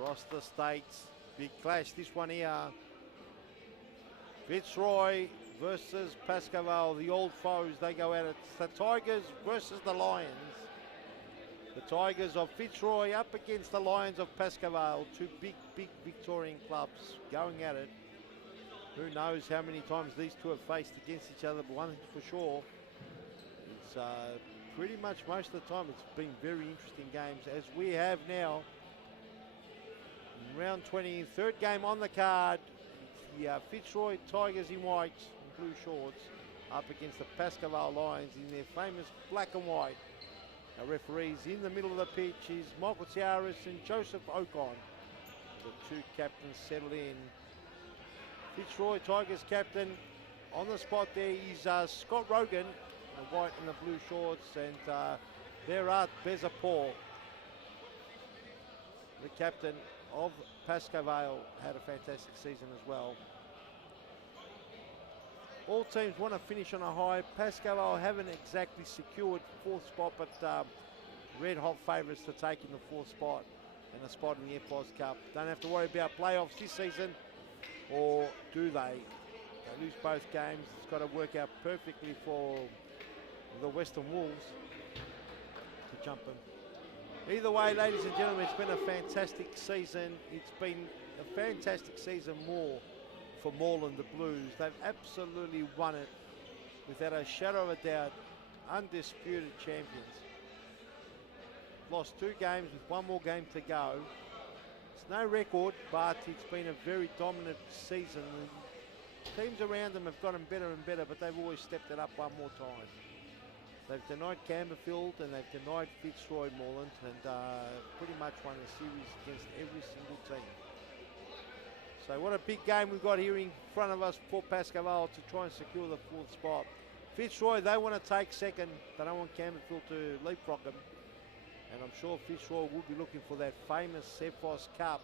across the states. Big clash, this one here. Fitzroy versus Pascoe Vale, the old foes, they go at it. It's the Tigers versus the Lions. The Tigers of Fitzroy up against the Lions of Pascoe Vale, two big Victorian clubs going at it. Who knows how many times these two have faced against each other, but one thing's for sure, it's pretty much most of the time it's been very interesting games, as we have now in round 20, third game on the card. The Fitzroy Tigers in white and blue shorts up against the Pascoe Vale Lions in their famous black and white. Our referees in the middle of the pitch is Michael Tiaris and Joseph Ocon. The two captains settle in. Fitzroy Tigers captain on the spot there is Scott Rogan, the white and the blue shorts, and there are Bezapor, the captain of Pascoe Vale, had a fantastic season as well. All teams want to finish on a high. Pascoe Vale haven't exactly secured fourth spot, but red hot favourites to take in the fourth spot and a spot in the FOS Cup. Don't have to worry about playoffs this season, or do they? They lose both games. It's got to work out perfectly for the Western Wolves to jump them. Either way, ladies and gentlemen, it's been a fantastic season. It's been a fantastic season more for Moreland, the Blues. They've absolutely won it without a shadow of a doubt. Undisputed champions. Lost 2 games with 1 more game to go. It's no record, but it's been a very dominant season. The teams around them have gotten better and better, but they've always stepped it up one more time. They've denied Camberfield and they've denied Fitzroy Moreland, and pretty much won a series against every single team. So what a big game we've got here in front of us for Pascoe Vale to try and secure the 4th spot. Fitzroy, they want to take second. They don't want Camberfield to leapfrog them. And I'm sure Fitzroy will be looking for that famous FOS Cup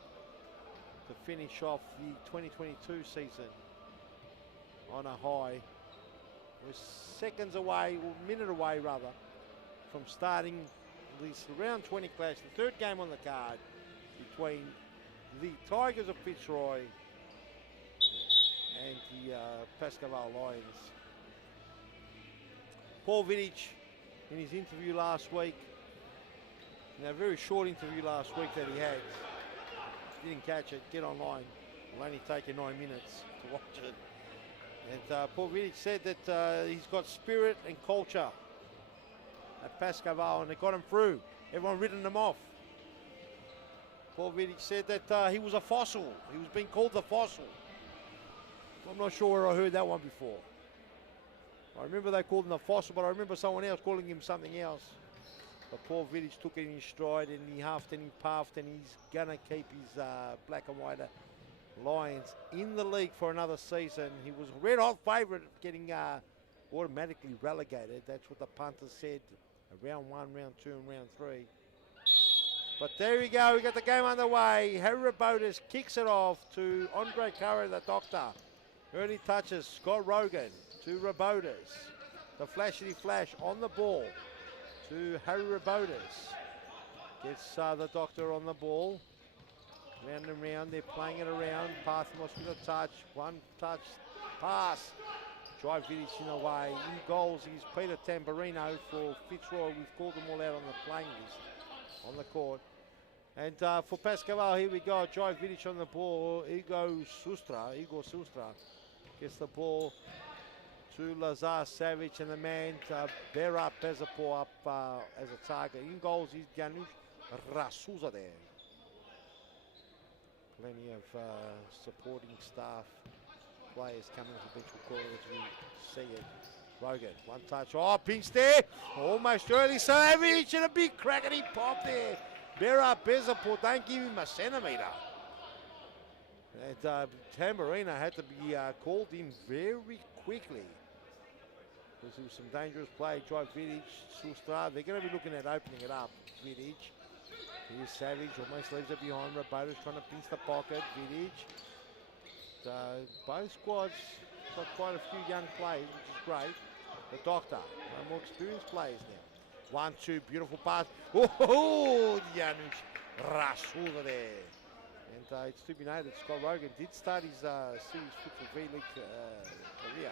to finish off the 2022 season on a high. We're seconds away, or minute away rather, from starting this round 20 clash, the 3rd game on the card between the Tigers of Fitzroy and the Pascoe Vale Lions. Paul Vidic, in his interview last week, a very short interview last week that he had, if you didn't catch it, get online. It'll only take you 9 minutes to watch it. And Paul Vidic said that he's got spirit and culture at Pascoe Vale, and they got him through. Everyone written them off. Paul Vidic said that he was a fossil. He was being called the fossil. I'm not sure where I heard that one before. I remember they called him the fossil, but I remember someone else calling him something else. But Paul Vidic took it in stride, and he huffed and he puffed, and he's going to keep his black and white Lions in the league for another season. He was a red-hot favourite of getting automatically relegated. That's what the punters said. Round 1, round 2, and round 3. But there we go. We got the game underway. Harry Rabotis kicks it off to Andre Curry, the doctor. Early touches, Scott Rogan to Rabotis. The flashity flash on the ball to Harry Rabotis. Gets the doctor on the ball. Round and round, they're playing it around. Parthemos with a touch, 1 touch, pass. Drive Vidic in the way. In goals is Peter Tamburino for Fitzroy. We've called them all out on the playing list on the court. And for Pascoe Vale, here we go. Drive Vidic on the ball. Igor Sustra gets the ball to Lazar Savic, and the man Berat Bezapor up as a target. In goals is Janusz Rasuza there. Plenty of supporting staff, players coming to the bench will call it as we see it. Rogan, 1 touch. Oh, pinch there. Almost early. Savic and a big crackety pop there. Berat Bezapor, don't give him a centimetre. And Tamburino had to be called in very quickly, because there was some dangerous play. Drive Vidic, Sustra. They're going to be looking at opening it up. Vidic. Here's Savage, almost leaves it behind. Rabotis trying to pinch the pocket. Vidic. Both squads got quite a few young players, which is great. The doctor, no more experienced players now. 1-2, beautiful pass. Oh, Janusz Rasuza there. And it's to be noted, Scott Rogan did start his Series Futsal V League career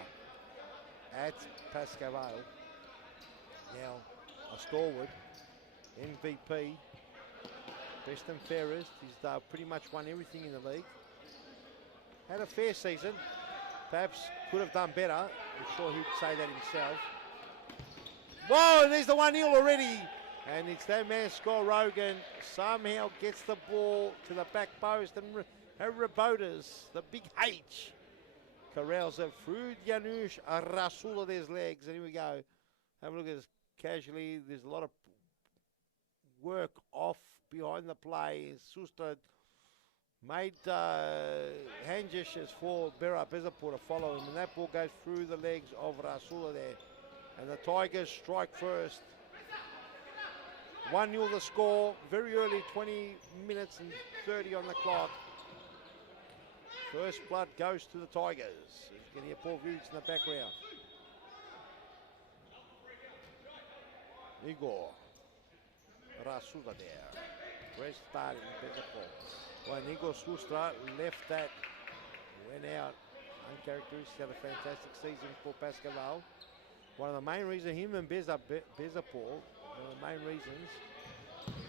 at Pascoe Vale. Now a stalwart, MVP, best and fairest. He's pretty much won everything in the league. Had a fair season. Perhaps could have done better. I'm sure he'd say that himself. Whoa, and there's the 1-0 already. And it's that man, Scott Rogan, somehow gets the ball to the back post and Rabotas, the big H, corrals it through Janusz Rasulo's legs. And here we go. Have a look at this casually. There's a lot of work off behind the play. Susta made hand gestures for Bera Bezapur to follow him. And that ball goes through the legs of Rasula there. And the Tigers strike first. 1-0 the score, very early, 20 minutes and 30 on the clock. First blood goes to the Tigers. You can hear Paul Vuggs in the background. Igor Rasula there. Fresh starting, better ball. When Igor Sustra left that, went out, uncharacteristic, had a fantastic season for Pascoe Vale. One of the main reasons, him and Bezapur, one of the main reasons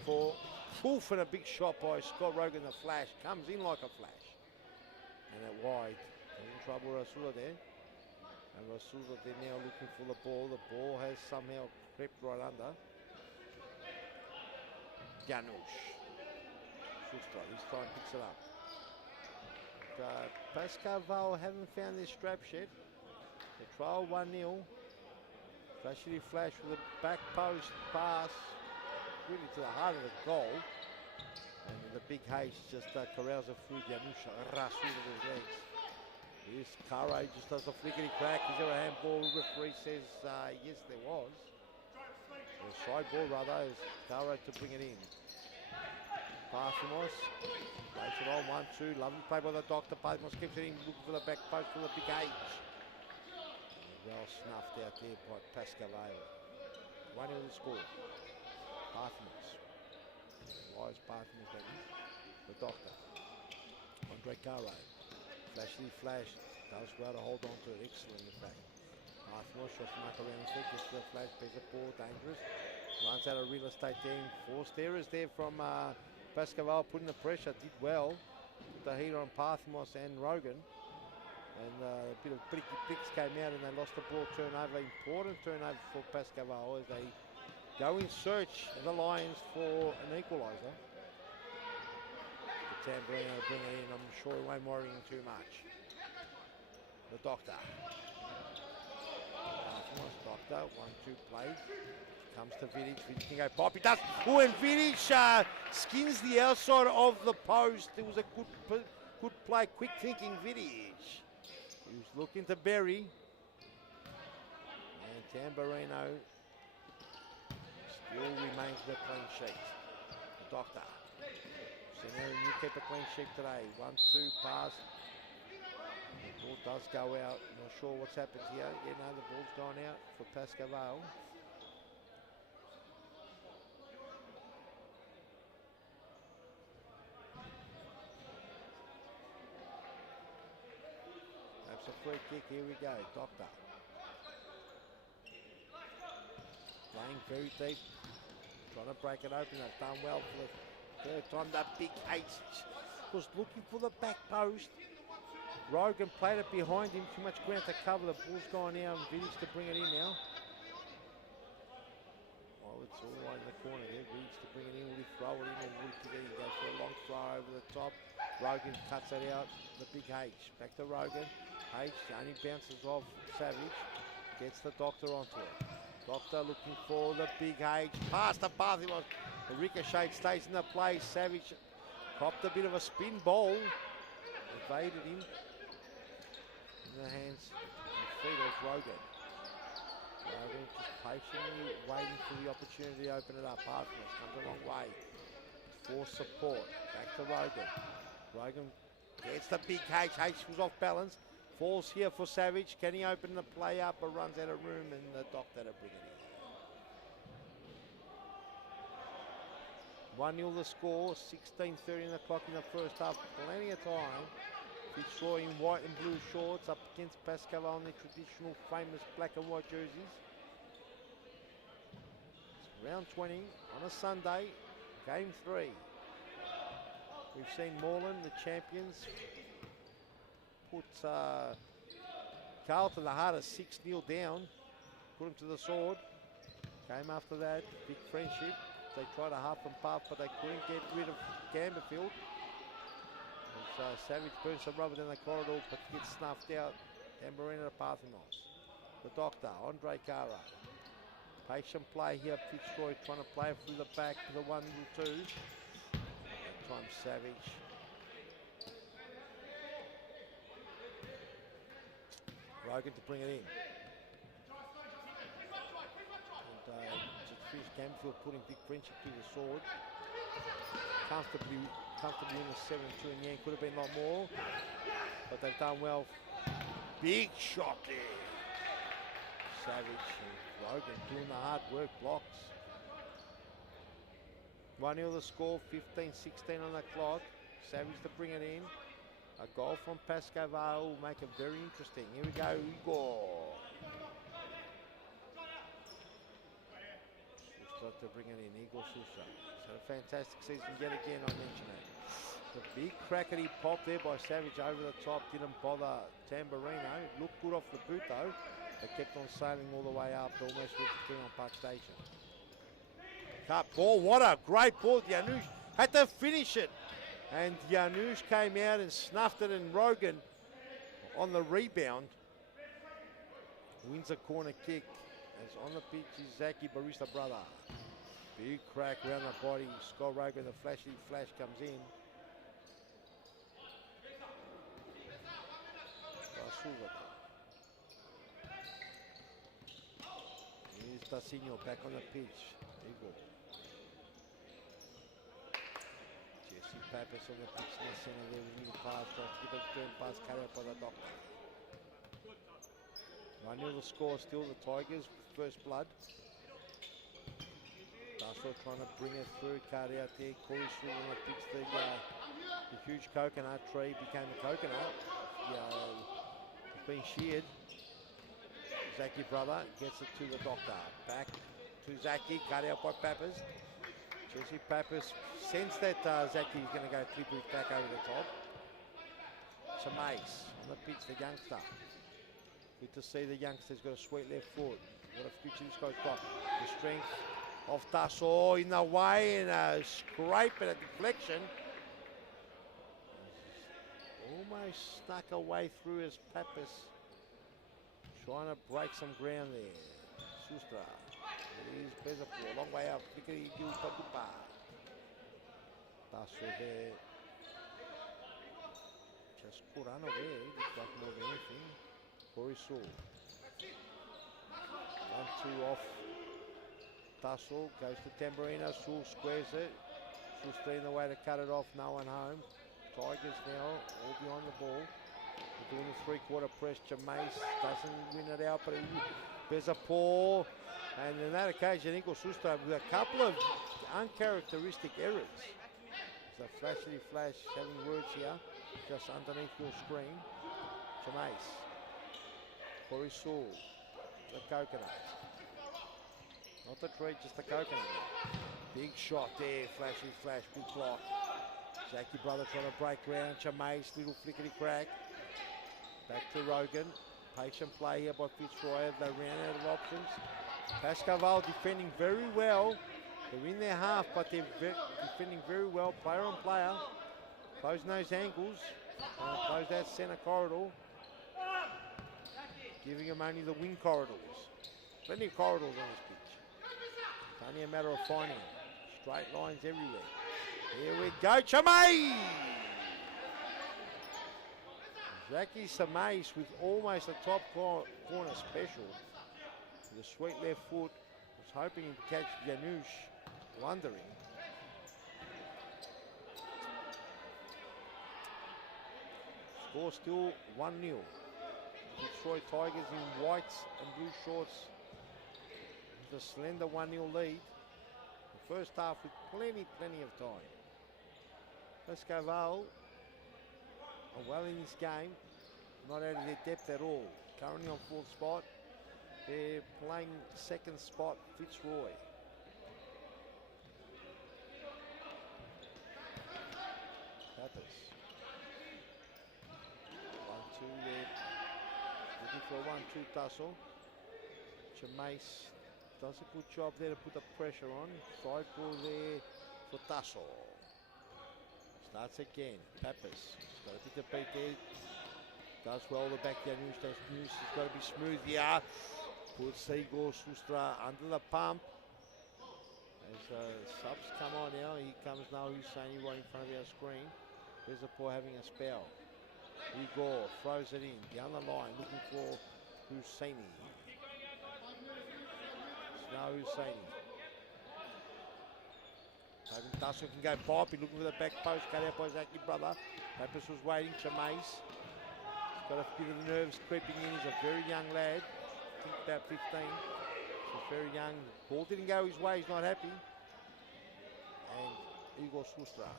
for Wolf and a big shot by Scott Rogan, the flash, comes in like a flash. And at wide, in trouble Rasula there. And Rasula there now looking for the ball. The ball has somehow crept right under. Janusz. Sustra, this time picks it up. But, Pascoe Vale haven't found their straps yet. They trial 1-0. Flashy flash with a back post pass, really to the heart of the goal. And the big H just corrals it through Janusz Rasulo's legs. Here's Kare, just does a flickety crack. Is there a handball? The referee says yes, there was. Or side ball rather, is Kare to bring it in. Parthimos plays it on 1-2. Lovely play by the Doctor. Parthimos keeps it in, looking for the back post for the big H. Well snuffed out there by Pascoe Vale. 1-0 the score. Parthimos. Wise Parthimos, that is. The Doctor. Andre Kare. Flashy flash. Does well to hold on to it. Excellent in fact. Parthimos shots mark around the stick. Gets to the flash. Bezapur, dangerous. Runs out of real estate there. Forced errors there from Pascoe Vale, putting the pressure. Did well. Put the heat on Parthimos and Rogan. And a bit of bricky picks came out and they lost the ball turnover. Important turnover for Pascoe Vale as they go in search of the Lions for an equaliser. The Tamburino bring it in. I'm sure he won't worry him too much. The Doctor. Doctor, 1-2 play. Comes to Vidic. Vidic can go pop. He does. Oh, and Vidic skins the outside of the post. It was a good play. Quick thinking Vidic. He was looking to bury. And Tamburino still remains with a clean sheet. The Doctor. Scenario, you keep a clean sheet today. 1-2 pass. The ball does go out. Not sure what's happened here. Yeah, no, the ball's gone out for Pascoe Vale. A free kick, here we go, Doctor. Playing very deep, trying to break it open. They've done well for the third time. That big H was looking for the back post. Rogan played it behind him, too much ground to cover. The ball's gone out and Vidic to bring it in now. Oh, it's all right in the corner there. Vidic to bring it in. Will he throw it in or will he get it? He goes for a long throw over the top. Rogan cuts it out. The big H. Back to Rogan. H only bounces off Savage, gets the Doctor onto it. Doctor looking for the big H, past the path. The ricochet stays in the play. Savage copped a bit of a spin ball, evaded him in the hands and feet of Rogan. Rogan just patiently waiting for the opportunity to open it up. Parthimos comes a long way for support. Back to Rogan. Rogan gets the big H. H was off balance. Falls here for Savage. Can he open the play up or runs out of room and the Doctor to bring it in? 1-0 the score, 16:30 o'clock in the first half, plenty of time. Fitzroy in white and blue shorts up against Pascoe Vale in their traditional famous black and white jerseys. It's round 20 on a Sunday, game 3. We've seen Moreland, the champions, put Carlton the hardest 6-0 down, put them to the sword. Game after that, big friendship. They tried a half and puff, but they couldn't get rid of Gamberfield. As Savage burns some rubber down the corridor, but gets snuffed out. Tamburina Parthenos. The doctor, Andre Cara. Patient play here, Fitzroy trying to play it through the back to the 1-2. That time Savage. Rogan to bring it in. And Gamfield putting big friendship to the sword. Comfortably in the 7-2 in the end. Could have been a lot more, but they've done well. Big shot there. Savage and Rogan doing the hard work, blocks. 1-0 the score, 15-16 on the clock. Savage to bring it in. A goal from Pascoe Vale will make it very interesting. Here we go, Igor. To bring it in, Igor Sousa. So a fantastic season yet again, I mention it. The big crackety pop there by Savage over the top didn't bother Tamburino. It looked good off the boot though. They kept on sailing all the way up, almost reached King on Park Station. Cut ball, what a great ball. Janusz had to finish it. And Janusz came out and snuffed it, and Rogan on the rebound wins a corner kick. As on the pitch is Zaki Barista brother. Big crack around the body. Scott Rogan, the flashy flash comes in. Here's Tassino back on the pitch. Igor. Jesse Pappas on the pitch in the center there with a little pass. Tries to get a turn pass carried out by the doctor. 1-0 the score still, the Tigers, first blood. Dasso trying to bring it through, card out there. Corey Sewell on the pitch, the huge coconut tree became a coconut. It's been sheared. Zaki brother gets it to the doctor. Back to Zaki, cut out by Pappas. Jesse Pappas sensed that Zaki is going to go clippers back over the top. It's a Mace on the pitch, the youngster. Good to see the youngster's got a sweet left foot. What a future this guy's got. The strength of Tasso in the way and a scrape and a deflection. Almost snuck away through as Pappas trying to break some ground there. Sustra. It is Bezapour. Long way up. Flickety Gilpa Dupa. Tasso there. Just put unaware. Looks like more than anything. Corey Sewell. 1-2 off. Tasso goes to Tamburino. Sewell squares it. Sewell's in the way to cut it off. No one home. Tigers now all behind the ball. They're doing the three-quarter press. Jameis doesn't win it out, but there's a paw. And on that occasion, Igor Sustra with a couple of uncharacteristic errors. There's a flashity flash having words here, just underneath your screen. Jameis. Corey Sewell, the coconut. Not the tree, just the coconut. Big shot there, flashy flash, big block. Zaki brother trying to break ground. Jameis, little flickety crack. Back to Rogan. Patient play here by Fitzroy. They ran out of options. Pascoe Vale defending very well. They're in their half, but they're defending very well, player on player. Closing those angles. Close that centre corridor. Giving them only the wing corridors. Plenty of corridors on this pitch. It's only a matter of finding them. Straight lines everywhere. Here we go, Chamay! Zaki Samais with almost a top corner special. With a sweet left foot. Was hoping to catch Janusz blundering. Score still 1-0. Fitzroy Tigers in whites and blue shorts with a slender 1-0 lead. first half with plenty of time. Pascoe Vale are well in this game, not out of their depth at all. Currently on fourth spot. They're playing second spot, Fitzroy. Peppers. 1-2 there. Looking for a 1-2 tussle. Chamace does a good job there to put the pressure on. Side ball there for tussle. Starts again. Peppers. Got a bit of beat there. Does well the back there. News has got to be smooth here. Puts Igor Sustra under the pump. As subs come on now, here comes now Husseini right in front of our screen. There's the boy having a spell. Igor throws it in, down the line, looking for Husseini. It's now Husseini. Hoping Tussle can go Bobby, looking for the back post, cut out by Zaki brother. Pappas was waiting, Chamace. He's got a bit of the nerves creeping in, he's a very young lad. I think about 15. So very young. Ball didn't go his way, he's not happy. And Igor Sustra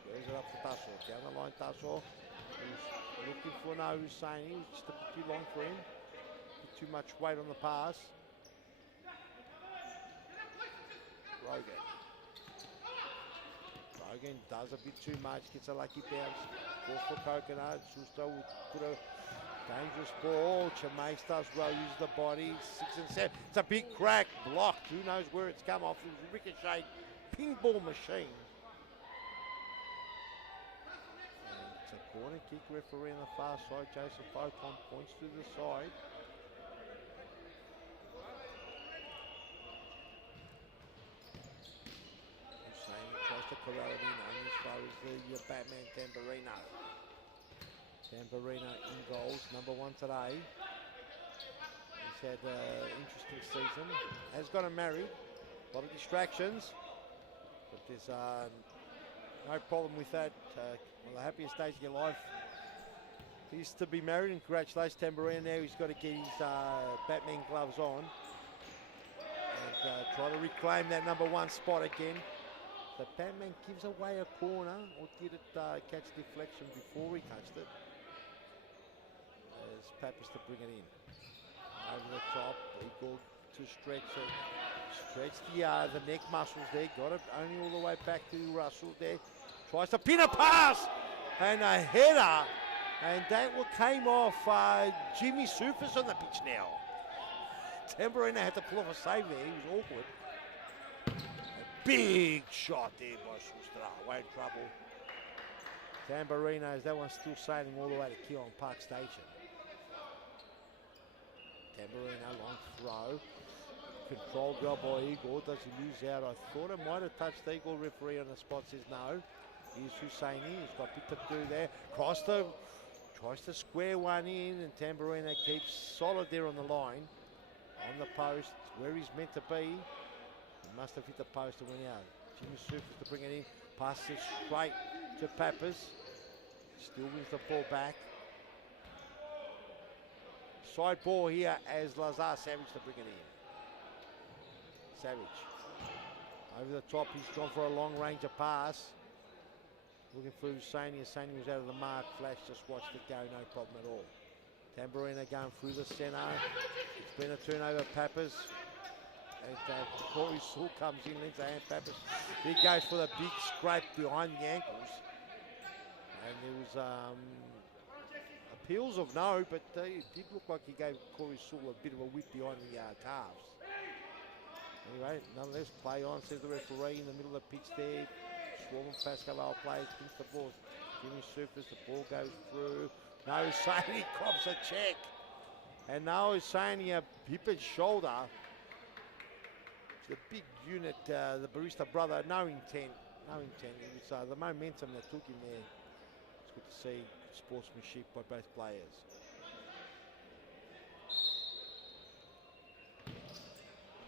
squares it up for Tussle. Down the line, Tussle. He's looking for no Husseini. It was just a bit too long for him. A bit too much weight on the pass. Rogan does a bit too much, gets a lucky bounce. Ball for Coconut. Sustra will put a dangerous ball. Chamace does well, uses the body. 6 and 7. It's a big crack. Blocked. Who knows where it's come off. It was a ricochet pinball machine. And it's a corner kick. Referee on the far side. Jason Focon points to the side. Hussein tries to corral it in only as far as the Batman Tamburino. Tamburino in goals, number 1 today. He's had an interesting season. Has got him married. A lot of distractions. But there's no problem with that. One of the happiest days of your life is to be married. And congratulations, Tamburino. Now he's got to get his Batman gloves on. And try to reclaim that number 1 spot again. The Batman gives away a corner. Or did it catch deflection before he touched it? As Pappas to bring it in. Over the top, Eagle to stretch it. Stretch the neck muscles there. Got it only all the way back to Russell there. Tries to pin a pass! And a header. And that came off Jimmy Sufis on the pitch now. Tamburino had to pull off a save there. He was awkward. A big shot there by Sustra. Away in trouble. Tamburino, that one's still sailing all the way to Keelan Park Station. Tamburino, long throw. Controlled well by Igor. Does he lose out? I thought it might have touched Igor. Referee on the spot says no. Here's Husseini. He's got a bit to do there. Tries to square one in, and Tamburino keeps solid there on the line. On the post, where he's meant to be. He must have hit the post and went out. Jimmy Sufis to bring it in. Passes straight to Pappas. Still wins the ball back. Side ball here as Lazar Savage to bring it in. Savage. Over the top, he's gone for a long range of pass. Looking for Husseini. Husseini was out of the mark. Flash just watched it go, no problem at all. Tamburino going through the centre. It's been a turnover, Pappas. And Corey Saul comes in, lends a hand, Pappas. He goes for the big scrape behind the ankles. And there was appeals of no, but it did look like he gave Corey Saul a bit of a whip behind the calves. Anyway, nonetheless, play on, says the referee in the middle of the pitch there. Swarm of Pascoe Vale players against the ball. Jimmy Sufis, the ball goes through. No, Husseini cops a check. And now Husseini a hip and shoulder. The big unit, the Barista brother, no intent. It was the momentum that took him there. It's good to see sportsmanship by both players.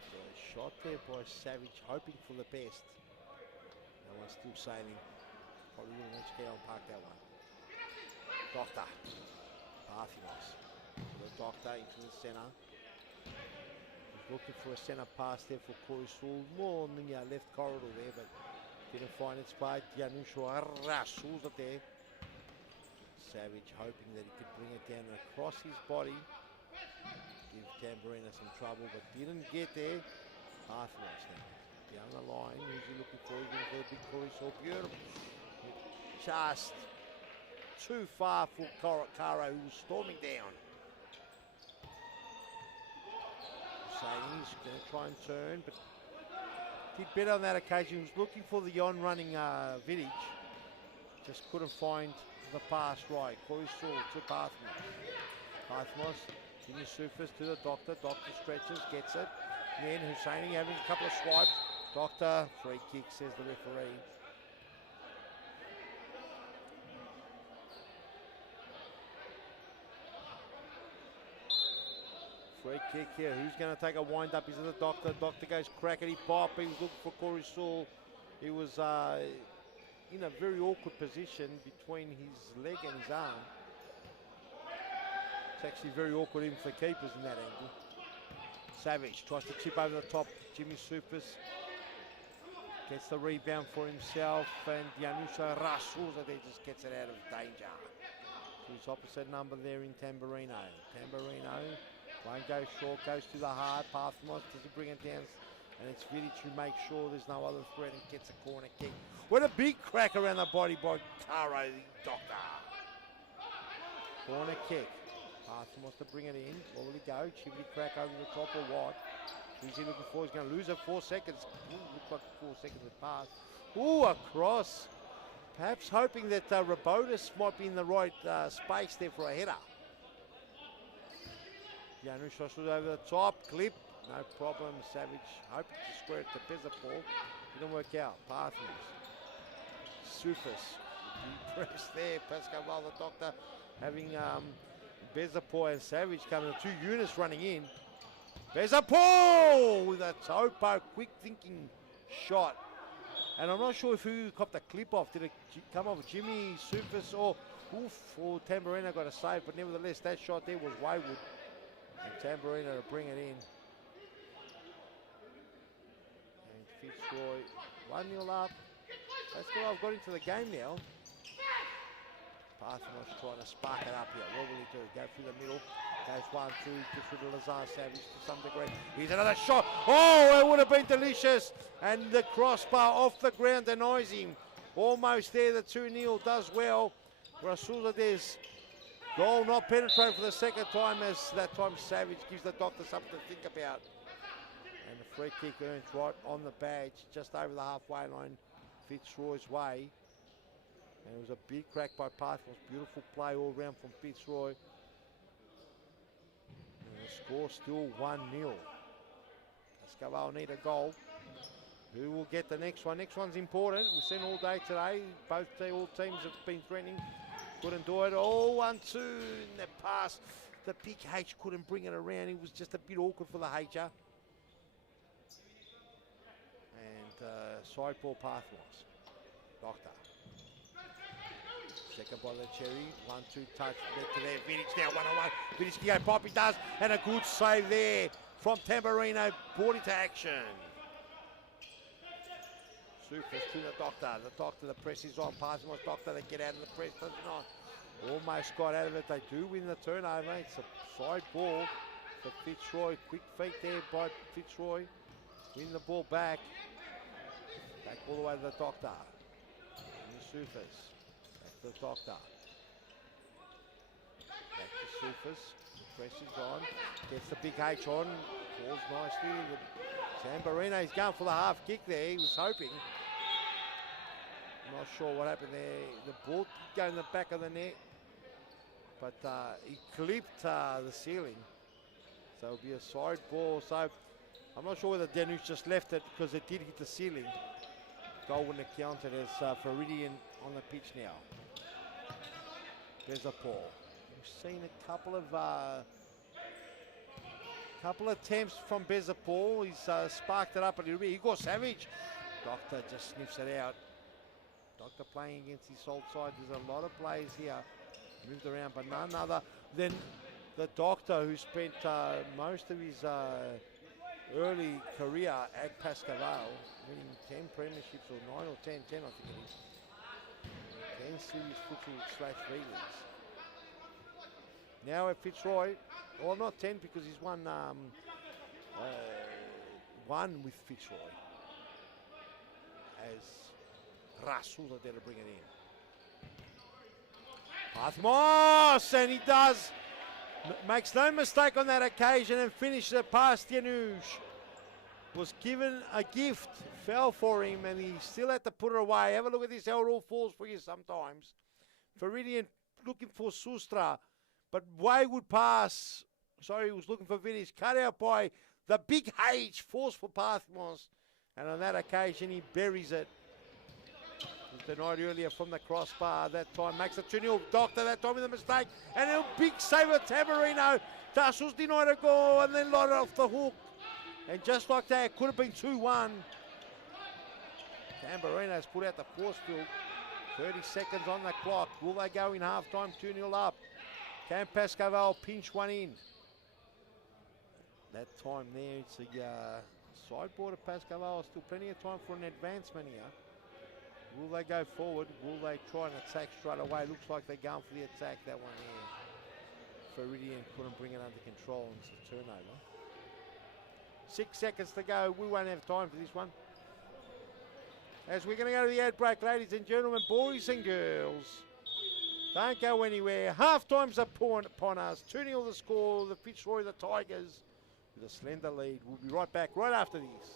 So a shot there by Savage, hoping for the best. That one's still sailing. Probably wouldn't reach Keelan Park that one. Doctor. Parthimos. The Doctor into the centre. He's Looking for a centre pass there for Corisul. More on the left corridor there, but didn't find its way. Janusha Rasul's up there. Savage hoping that he could bring it down across his body. Give Tamburina some trouble, but didn't get there. Pathways now. Down the line. Who's he looking for? He's looking for the big Corisul. Beautiful. Just too far for Caro, who was storming down. Saying he's going to try and turn, but did better on that occasion. He was looking for the on-running Vidic. Just couldn't find the pass right. Corisul to Pathmos. Pathmos, Jimmy Sufis to the Doctor. Doctor stretches, gets it. Then Husseini having a couple of swipes. Doctor, free kick, says the referee. Free kick here. Who's going to take a wind up? Is it the Doctor? Doctor goes crackety pop. He was looking for Corisul. He was in a very awkward position between his leg and his arm. It's actually very awkward even for keepers in that angle. Savage tries to chip over the top. Jimmy Supers gets the rebound for himself, and Janusha Rasulza there just gets it out of danger. To his opposite number there in Tamburino. Tamburino won't go short, goes to the hard. Pathmos, does he bring it down? And it's Vidic who makes sure there's no other threat and gets a corner kick. What a big crack around the body by Caro, the Doctor. Corner kick. Pathmos to bring it in. Where will he go? Chimney crack over the top or what? Who's he looking for? He's going to lose it. 4 seconds. Ooh, looks like 4 seconds have passed. Ooh, across. Perhaps hoping that Robotis might be in the right space there for a header. Janusz over the top, clip, no problem. Savage hoping to square it to Bezapol. Didn't work out. Pathmos. Sufis. Press there. Pascoe Vale, the Doctor, having Bezapol and Savage coming. 2 units running in. Bezapol with a topo, quick thinking shot. And I'm not sure if who copped the clip off. Did it come off Jimmy Sufis or Tamburino got a save, but nevertheless that shot there was wayward. And Tamburino to bring it in. And Fitzroy 1-0 up. Pascoe Vale got into the game now. Pathmos trying to spark it up here. What will he do? Go through the middle. Goes 1-2. Gets rid of Lazar Savage to some degree. Here's another shot. Oh, it would have been delicious. And the crossbar off the ground denies him. Almost there. The 2-0 does well. Rasulades. Goal not penetrated for the second time, as that time Savage gives the Doctor something to think about. And the free kick earns right on the badge, just over the halfway line, Fitzroy's way. And it was a big crack by Pathmos. Beautiful play all round from Fitzroy. And the score still 1-0. Pascoe Vale need a goal. Who will get the next one? Next one's important. We've seen all day today. All teams have been threatening. Couldn't do it. Oh, 1-2 in the pass. The big H couldn't bring it around. It was just a bit awkward for the H'er. And side ball Pathmos. Doctor. Second by the Cherry. 1-2 touch. Back to there. Vidic now 1-on-1. Vidic can go pop. He does. And a good save there from Tamburino. Brought into action. Sufis to the Doctor. The Doctor, the press is on. Pathmos, Doctor, they get out of the press. Does not. Almost got out of it. They do win the turnover. It's a side ball for Fitzroy. Quick feet there by Fitzroy. Win the ball back. Back all the way to the Doctor. And Sufis. Back to the Doctor. Back to Sufis. The press is on. Gets the big H on. Falls nicely. Tamburino, he's going for the half kick there. He was hoping. Not sure what happened there. The ball did go in the back of the net, but he clipped the ceiling. So it'll be a side ball. So I'm not sure whether Danush just left it because it did hit the ceiling. Goal wouldn't have counted as Floridian on the pitch now. There's a ball. We've seen a couple of attempts from Bezapol. He's sparked it up a little bit. Igor Savage. Doctor just sniffs it out. Doctor playing against his old side. There's a lot of players here moved around, but none other than the Doctor, who spent most of his early career at Pascoe Vale, winning 10 premierships, or 9 or 10, I think it is. 10 series futsal / V leagues. Now at Fitzroy, well, not 10 because he's won one with Fitzroy as Rasul there to bring it in. Athmos, and he does. Makes no mistake on that occasion and finishes it past Yanush. Was given a gift, fell for him, and he still had to put it away. Have a look at this, how it all falls for you sometimes. Faridian looking for Sustra, but wayward pass. Sorry, he was looking for Vidic. Cut out by the big H, forceful Pathmos. And on that occasion, he buries it. Denied earlier from the crossbar. That time makes a 2-0. Doctor that time with a mistake. And a big save of Tamarino. Tassos denied a goal and then lighted off the hook. And just like that, it could have been 2-1. Tamarino's put out the force field. 30 seconds on the clock. Will they go in half-time? 2-0 up. Can Pascoe Vale pinch one in? That time there, it's a sideboard of Pascoe Vale. Still plenty of time for an advancement here. Will they go forward? Will they try and attack straight away? Looks like they're going for the attack, that one there. Faridian couldn't bring it under control, and it's a turnover. 6 seconds to go. We won't have time for this one. As we're going to go to the ad break, ladies and gentlemen, boys and girls. Don't go anywhere. Half-time's upon us. 2-0 the score. The Fitzroy, the Tigers, with a slender lead. We'll be right back right after this.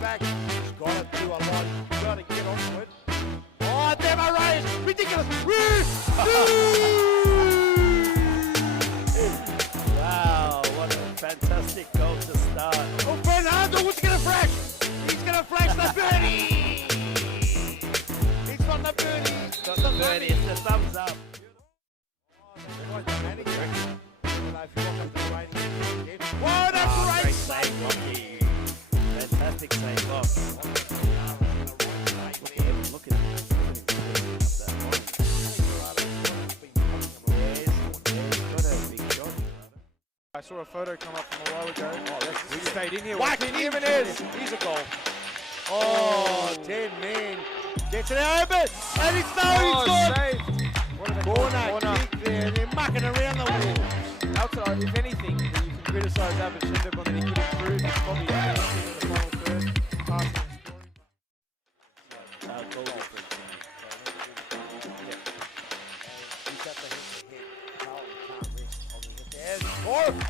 Back. He's got to do a lot. He's got to get onto it. Oh, Demo Reyes! Ridiculous! Wow, what a fantastic goal to start. Oh, Fernando, what's going to flash? He's going to flash the birdie! It's not the birdie. It's not the birdie, it's the thumbs up. What a great save, Rocky. Fantastic save, look. Look at him. Got a big shot. I saw a photo come up from a while ago. Oh, we stayed in here. Whack Watching him, Jimenez. He's a goal. Oh, 10 men. Gets it over. And it's Saved. What a corner kick there. They're mucking around the walls. Outside, if anything, you can criticise Abishindab on that he could improve. He's probably anything in the final third. Passing and scoring. Goal difference.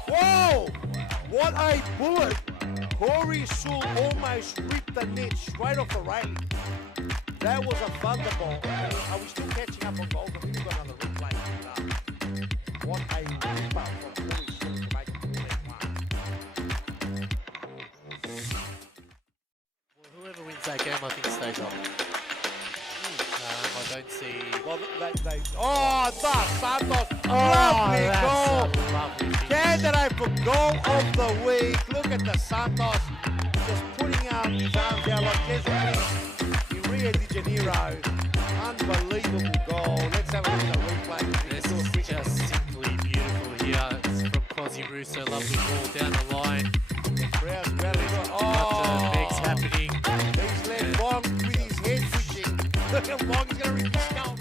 Whoa! What a bullet! Corey Sewell almost ripped the net straight off the railing. That was a thunderbolt. Are we still catching up on goals? I think we've got another replay. What a ripper from Corey Sewell to make it 4-1. that game, I think, stays on. I don't see... Well, oh, Dos Santos, lovely goal. Lovely finish. Candidate for goal of the week. Look at the Santos just putting his arms out like Jesuit in Rio de Janeiro. Unbelievable goal. Let's have a look at the replay. This is just simply beautiful here. It's from Cosy Russo. Lovely ball down the line. Crowd's rallying. Got the mix happening. He's let Bong with his head twitching. Look at Bong, he's going to rip his skull.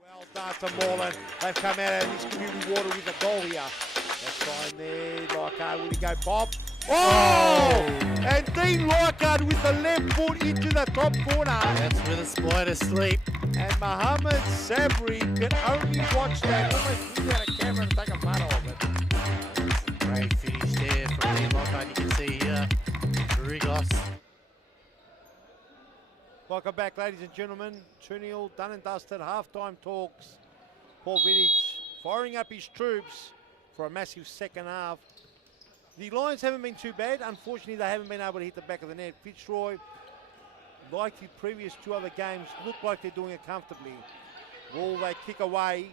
Well done to Moreland. They've come out and this could be rewarded with a goal here. That's fine there. Leichhardt, will he go Bob? Oh! And Dean Leichhardt with the left foot into the top corner. That's where the spiders sleep. And Mohammed Sabri can only watch that. Almost look at a camera and take a photo of it. That's a great finish there from Dean Leichhardt. You can see here, Rigos. Welcome back, ladies and gentlemen. 2-0, done and dusted. Half-time talks. Paul Vidic firing up his troops for a massive second half. The Lions haven't been too bad. Unfortunately, they haven't been able to hit the back of the net. Fitzroy, like the previous two other games, look like they're doing it comfortably. Will they kick away?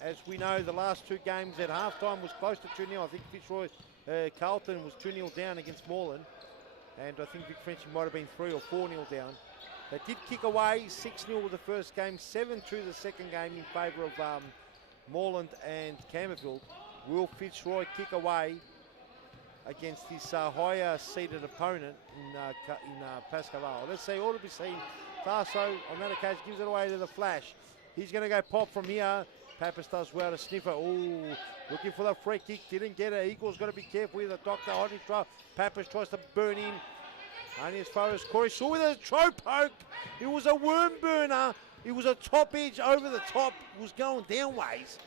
As we know, the last two games at halftime was close to 2-0. I think Fitzroy, Carlton was 2-0 down against Moreland. And I think Vic Frenchy might have been 3 or 4-0 down. They did kick away, 6-0 with the first game, 7-2 the second game in favour of Moreland and Campbellfield. Will Fitzroy kick away against his higher seeded opponent in Pascoe Vale? Let's see, all to be seen. Tasso on that occasion gives it away to the Flash. He's going to go pop from here. Pappas does well to sniffer. Ooh, looking for the free kick, didn't get it. Eagles got to be careful with the Doctor on his trial. Pappas tries to burn in. Only as far as Corey saw with a toe poke. It was a worm burner. It was a top edge over the top. It was going downways.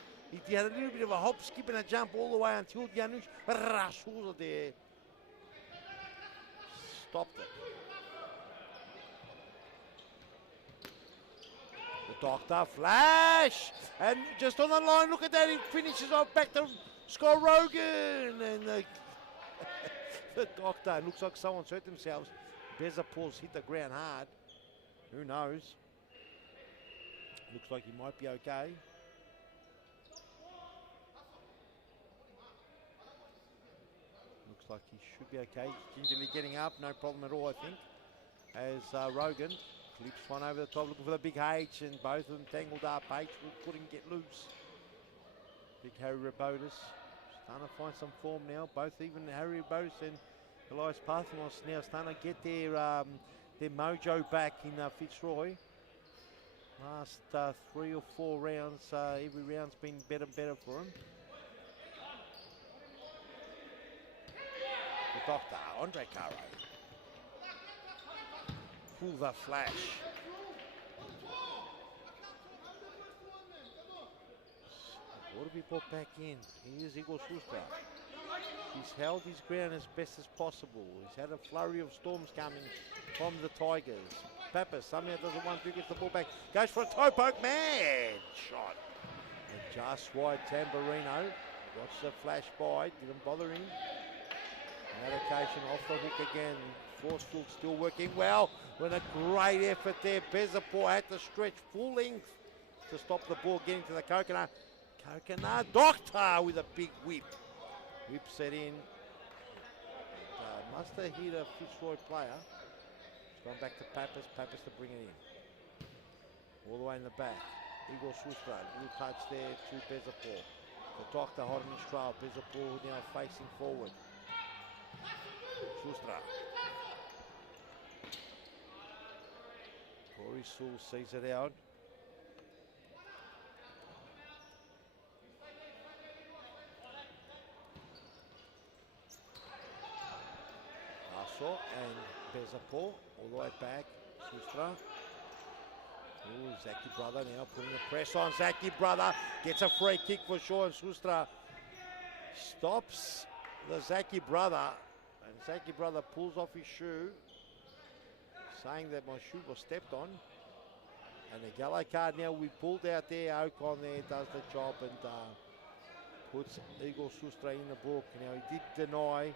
He had a little bit of a hop, skip and a jump all the way until Janusz Rasula there stopped it. The Doctor flash, and just on the line, look at that, he finishes off back to Scott Rogan, and the Doctor, it looks like someone's hurt themselves. Bezapol's hit the ground hard. Who knows? Looks like he might be okay. Looks like he should be okay. Gingerly getting up, no problem at all, I think. As Rogan flips one over the top, looking for the big H, and both of them tangled up. H couldn't get loose. Big Harry Rabotis starting to find some form now. Both, even Harry Rabotis and Elias Parthenos now starting to get their mojo back in Fitzroy. Last 3 or 4 rounds, every round's been better and better for him. The Doctor, Andre Caro. Pull the flash. Ought to be brought back in. Here's Igor Sustra. He's held his ground as best as possible. He's had a flurry of storms coming from the Tigers. Pappas somehow doesn't want to get the ball back. Goes for a toe poke. Man shot. And just wide Tamburino. Watch the flash by. Didn't bother him. On that occasion off the hook again. Forceful still working well. With a great effort there. Bezapor had to stretch full length to stop the ball getting to the Coconut. Coconut Doctor with a big whip. Whips it in. Must have hit a Fitzroy player. It's gone back to Pappas. Pappas to bring it in. All the way in the back. Igor Sustra. Little touch there to Bezapor. The Doctor holding his trail. Bezapor now facing forward. Sustra. Corey Sewell sees it out. And Bezapor all the way back. Sustra. Ooh, Zaki Brother now putting the press on. Zaki Brother gets a free kick for sure, and Sustra stops the Zaki Brother. And Zaki Brother pulls off his shoe, saying that my shoe was stepped on. And the yellow card now we pulled out there. Ocon there does the job and puts Igor Sustra in the book. Now he did deny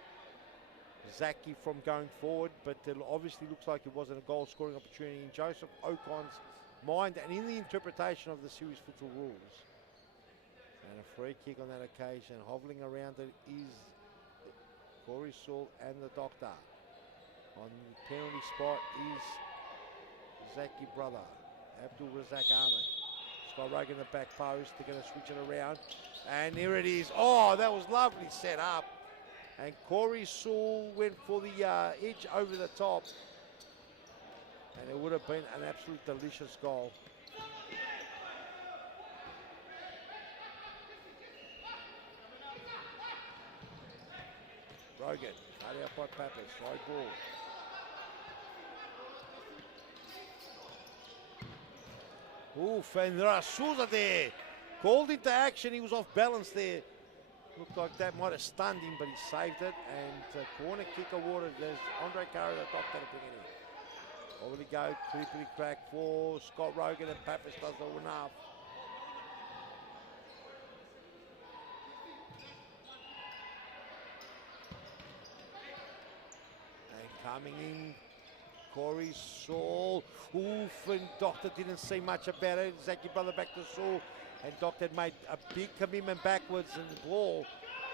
Zaki from going forward, but it obviously looks like it wasn't a goal-scoring opportunity in Joseph Ocon's mind and in the interpretation of the series futsal rules. And a free kick on that occasion. Hovering around it is Corey Saul and the doctor. On the penalty spot is Zaki brother, Abdul Razak Ahmed. Scott Rogan the back post. They're going to switch it around. And here it is. Oh, that was lovely set up. And Corey Saul went for the edge over the top. And it would have been an absolute delicious goal. Rogan, cut out by Pappas, side ball. Oof, and Souza there. Called into action, he was off balance there. Looked like that might have stunned him, but he saved it. And corner kick awarded. There's Andre Carey, the top, going to bring it in. Over the go, clippity crack for Scott Rogan, and Pappas does all enough. And coming in, Corey Saul. Oof, and Doctor didn't see much about it. Zaki brother back to Saul. And Doctor had made a big commitment backwards, and the ball.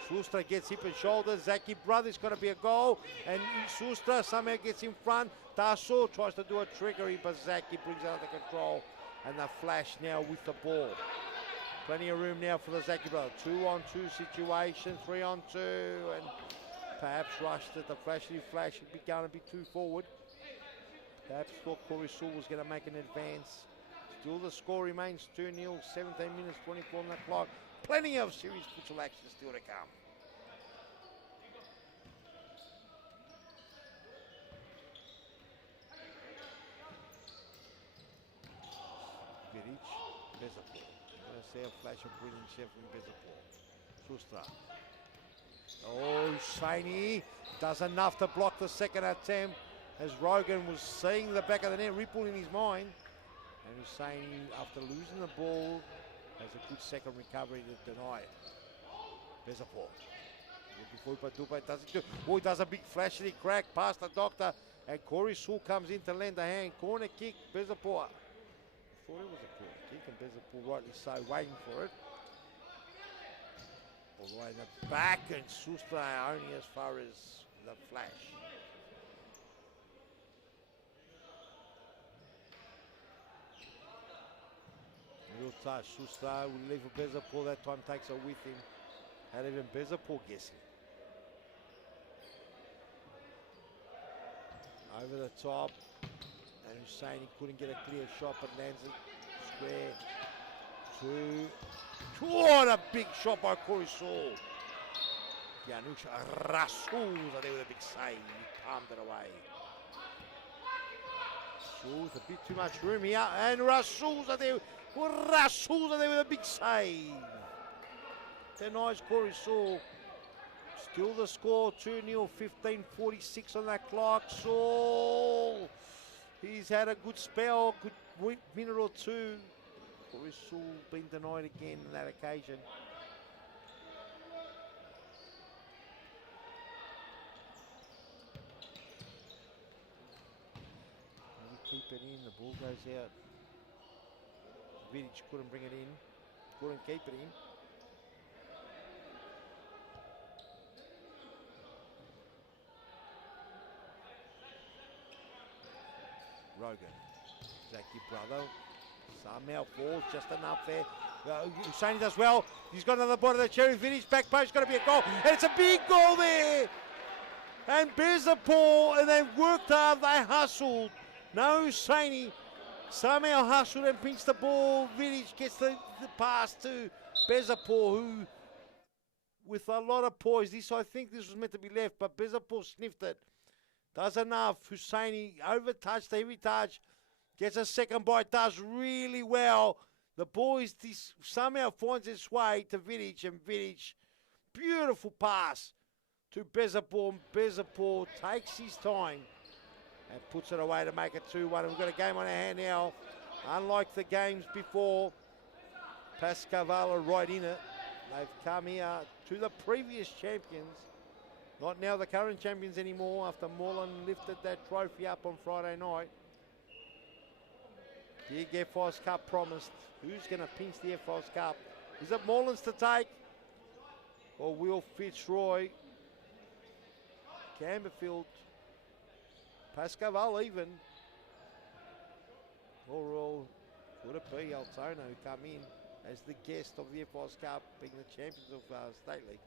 Sustra gets hip and shoulder. Zaki brother's going to be a goal. And Sustra somehow gets in front. Tasso tries to do a trickery, but Zaki brings it under control. And the flash now with the ball. Plenty of room now for the Zaki brother. 2-on-2 situation, 3-on-2. And perhaps rushed it. The flashy flash would be going to be too forward. Perhaps thought Corey Saul was going to make an advance. Still the score remains 2-0, 17 minutes, 24 on the clock. Plenty of serious futsal action still to come. Vidic, Bezapol. I'm going to see a flash of brilliance here from Bezapol. Sustra. Oh, Shiny does enough to block the second attempt as Rogan was seeing the back of the net ripple in his mind. And Husseini, after losing the ball, has a good second recovery to deny it. Bezapol. Looking for it, but doesn't do. Oh, he does a big flashily crack past the doctor. And Corey Saul comes in to lend a hand. Corner kick, Bezapol. I thought it was a corner kick, and Bezapol rightly so, waiting for it. All the way in the back, and Sustra only as far as the flash. Real touch. Sustra will leave for Bezapol. That time takes her with him. Had even Bezapol guessing. Over the top. And Husseini couldn't get a clear shot, but lands it square. What a big shot by Corey Saul. Janusha Rasouza there with a big save. He palmed it away. Saul's a bit too much room here. And Rasouza there. Rasouza there with a big save. Denies Corey Saul. Still the score, 2-0, 15:46 on that clock. Saul, he's had a good spell, good minute or two. Corey Saul been denied again on that occasion. And we keep it in, the ball goes out. Vidic couldn't bring it in, couldn't keep it in. Rogan, Zaki brother, somehow falls just enough there. Husseini does well. He's got another bite of the cherry. Vidic back post, got to be a goal, and it's a big goal there. And Bezapol, and they worked hard. They hustled. No Husseini. Somehow hustled and pinched the ball. Vidic gets the pass to Bezapol, who, with a lot of poise, I think this was meant to be left, but Bezapol sniffed it. Does enough. Husseini over-touched, the heavy touch. Gets a second bite, does really well. The ball somehow finds its way to Vidic, and Vidic, beautiful pass to Bezapol. Bezapol takes his time and puts it away to make it 2-1. We've got a game on our hand now. Unlike the games before, Pascoe Vale right in it. They've come here to the previous champions Not now the current champions anymore after Moreland lifted that trophy up on Friday night. Big FOS Cup promised. Who's going to pinch the FOS Cup? Is it Moreland's to take? Or will Fitzroy, Camberfield, Pascoe Vale even? Or would it be Altona who come in as the guest of the FOS Cup, being the champions of State League?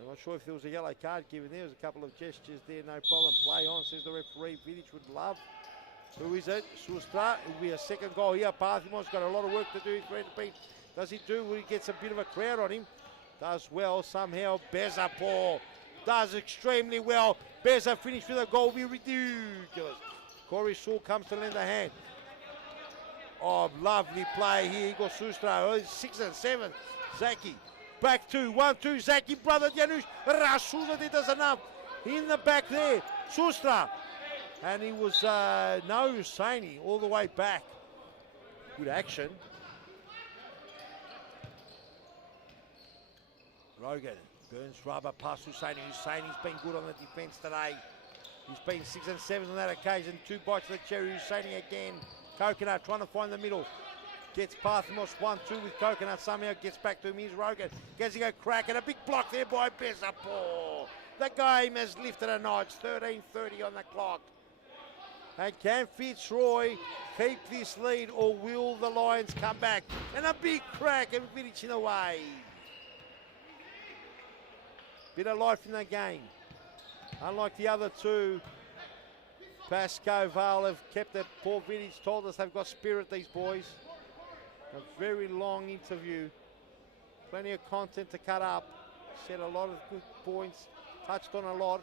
I'm not sure if there was a yellow card given there. There's a couple of gestures there, no problem. Play on, says the referee. Vidic would love. Who is it? Sustra. It will be a second goal here. Parthimo's got a lot of work to do. Does he do? He gets a bit of a crowd on him. Does well somehow. Bezapo does extremely well. Beza finished with a goal. Be ridiculous. Corey Saul comes to lend a hand. Oh, lovely play here. Igor Sustra. Oh, 6 and 7. Zaki. Back 2, 1-2, Zaki, brother Janusz, Rasuza does enough. In the back there, Sustra. And he was, no Husseini, all the way back. Good action. Rogan, burns rubber past Husseini. Husseini's been good on the defence today. He's been 6 and 7 on that occasion. 2 bites of the cherry, Husseini again. Coconut trying to find the middle. Gets Parthimos 1-2 with Coconut. Somehow gets back to him. Here's Rogan. Gets to go crack and a big block there by Bezapo. The game has lifted a notch. 13:30 on the clock. And can Fitzroy keep this lead or will the Lions come back? And a big crack and Vidic in the way. Bit of life in the game. Unlike the other two, Pascoe Vale have kept it. Paul Vidic told us they've got spirit, these boys. A very long interview. Plenty of content to cut up. Said a lot of good points. Touched on a lot.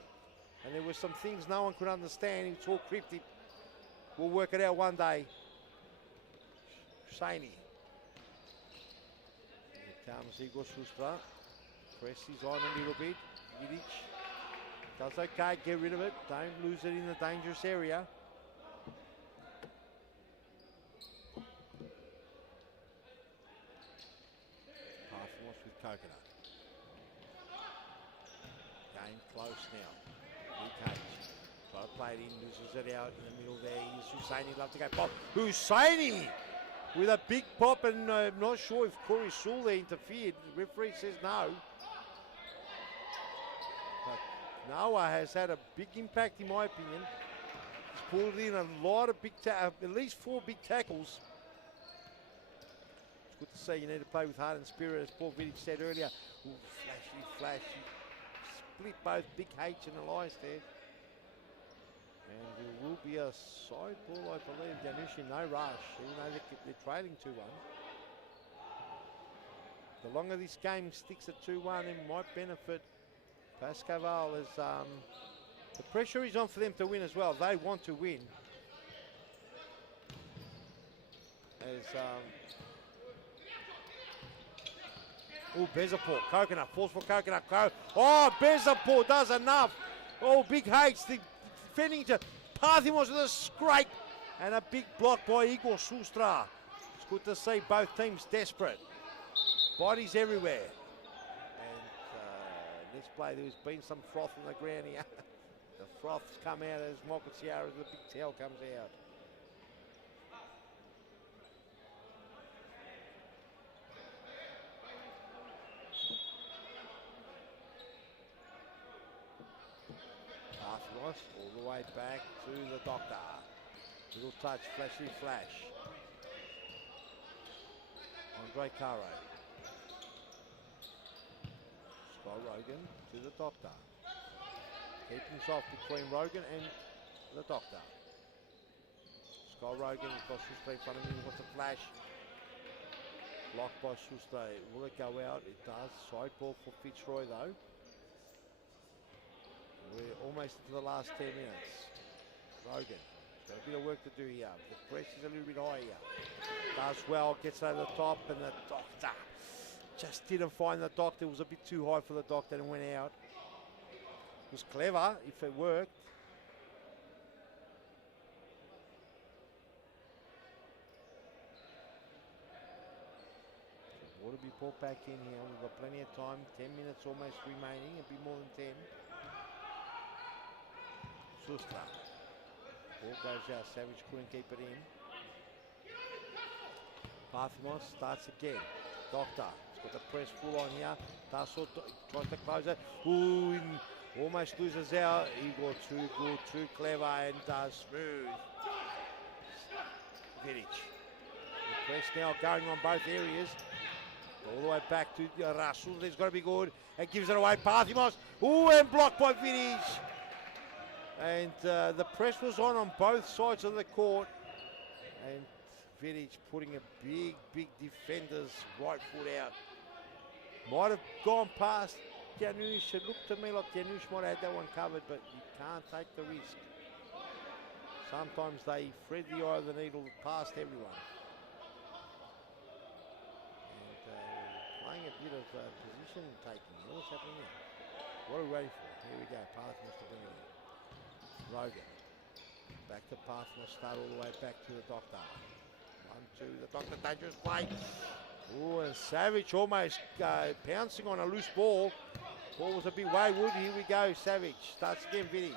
And there were some things no one could understand. It's all cryptic. We'll work it out one day. Shani. Here comes Igor Sustra. Presses on a little bit. Vidic does okay. Get rid of it. Don't lose it in the dangerous area. With Coconut. Game close now. Big H. Try to play it in, loses it out in the middle there. Here's Husseini, love to go pop. Husseini with a big pop, and I'm not sure if Corey Saul there interfered. The referee says no. But Noah has had a big impact in my opinion. He's pulled in a lot of big, at least 4 big tackles. Good to see. You need to play with heart and spirit, as Paul Vidic said earlier. Ooh, flashy. Split both Big H and Elias there. And there will be a side ball, I believe. Janushi, no rush, even though they're trailing 2-1. The longer this game sticks at 2-1, it might benefit Pascoe Vale, as the pressure is on for them to win as well. They want to win. As oh, Bezapo, Coconut, falls for Coconut. Oh, Bezapo does enough. Oh, Big H, the defending to Parthimos with a scrape. And a big block by Igor Sustra. It's good to see both teams desperate. Bodies everywhere. And let's play. There's been some froth on the ground here. The froth's come out as Mokasiara's the big tail comes out. All the way back to the doctor. Little touch, flashy flash. Andre Caro. Scott Rogan to the doctor. Keep himself between Rogan and the doctor. Scott Rogan, got Sustre in front of him, wants a flash. Blocked by Sustre. Will it go out? It does. Side ball for Fitzroy though. We're almost into the last 10 minutes. Rogan, got a bit of work to do here. The press is a little bit high here. Does well, gets over the top, and the doctor just didn't find the doctor. It was a bit too high for the doctor and went out. It was clever if it worked. Ought to be brought back in here. We've got plenty of time. 10 minutes almost remaining. It'll be more than 10. Sustra. Ball goes out. Savage couldn't keep it in. Parthimos starts again. Doctor. He's got the press full on here. Tasso tries to close it. Ooh, almost loses out. Igor too good, too clever, and smooth. Vidic. The press now going on both areas. All the way back to Rasul. There's got to be good. And gives it away. Parthimos. Ooh, and blocked by Vidic. And the press was on both sides of the court. And Vidic putting a big defender's right foot out. Might have gone past Janusz. It looked to me like Janusz might have had that one covered, but you can't take the risk. Sometimes they thread the eye of the needle past everyone. Playing a bit of position taking. What's happening here? What are we waiting for? Here we go. Parthimos to bring it in. Rogan. Back to Parthimos. Start all the way back to the Doctor. 1-2. The Doctor dangerous play. Oh, and Savage almost pouncing on a loose ball. Ball was a bit wayward. Here we go. Savage starts again. Vidic.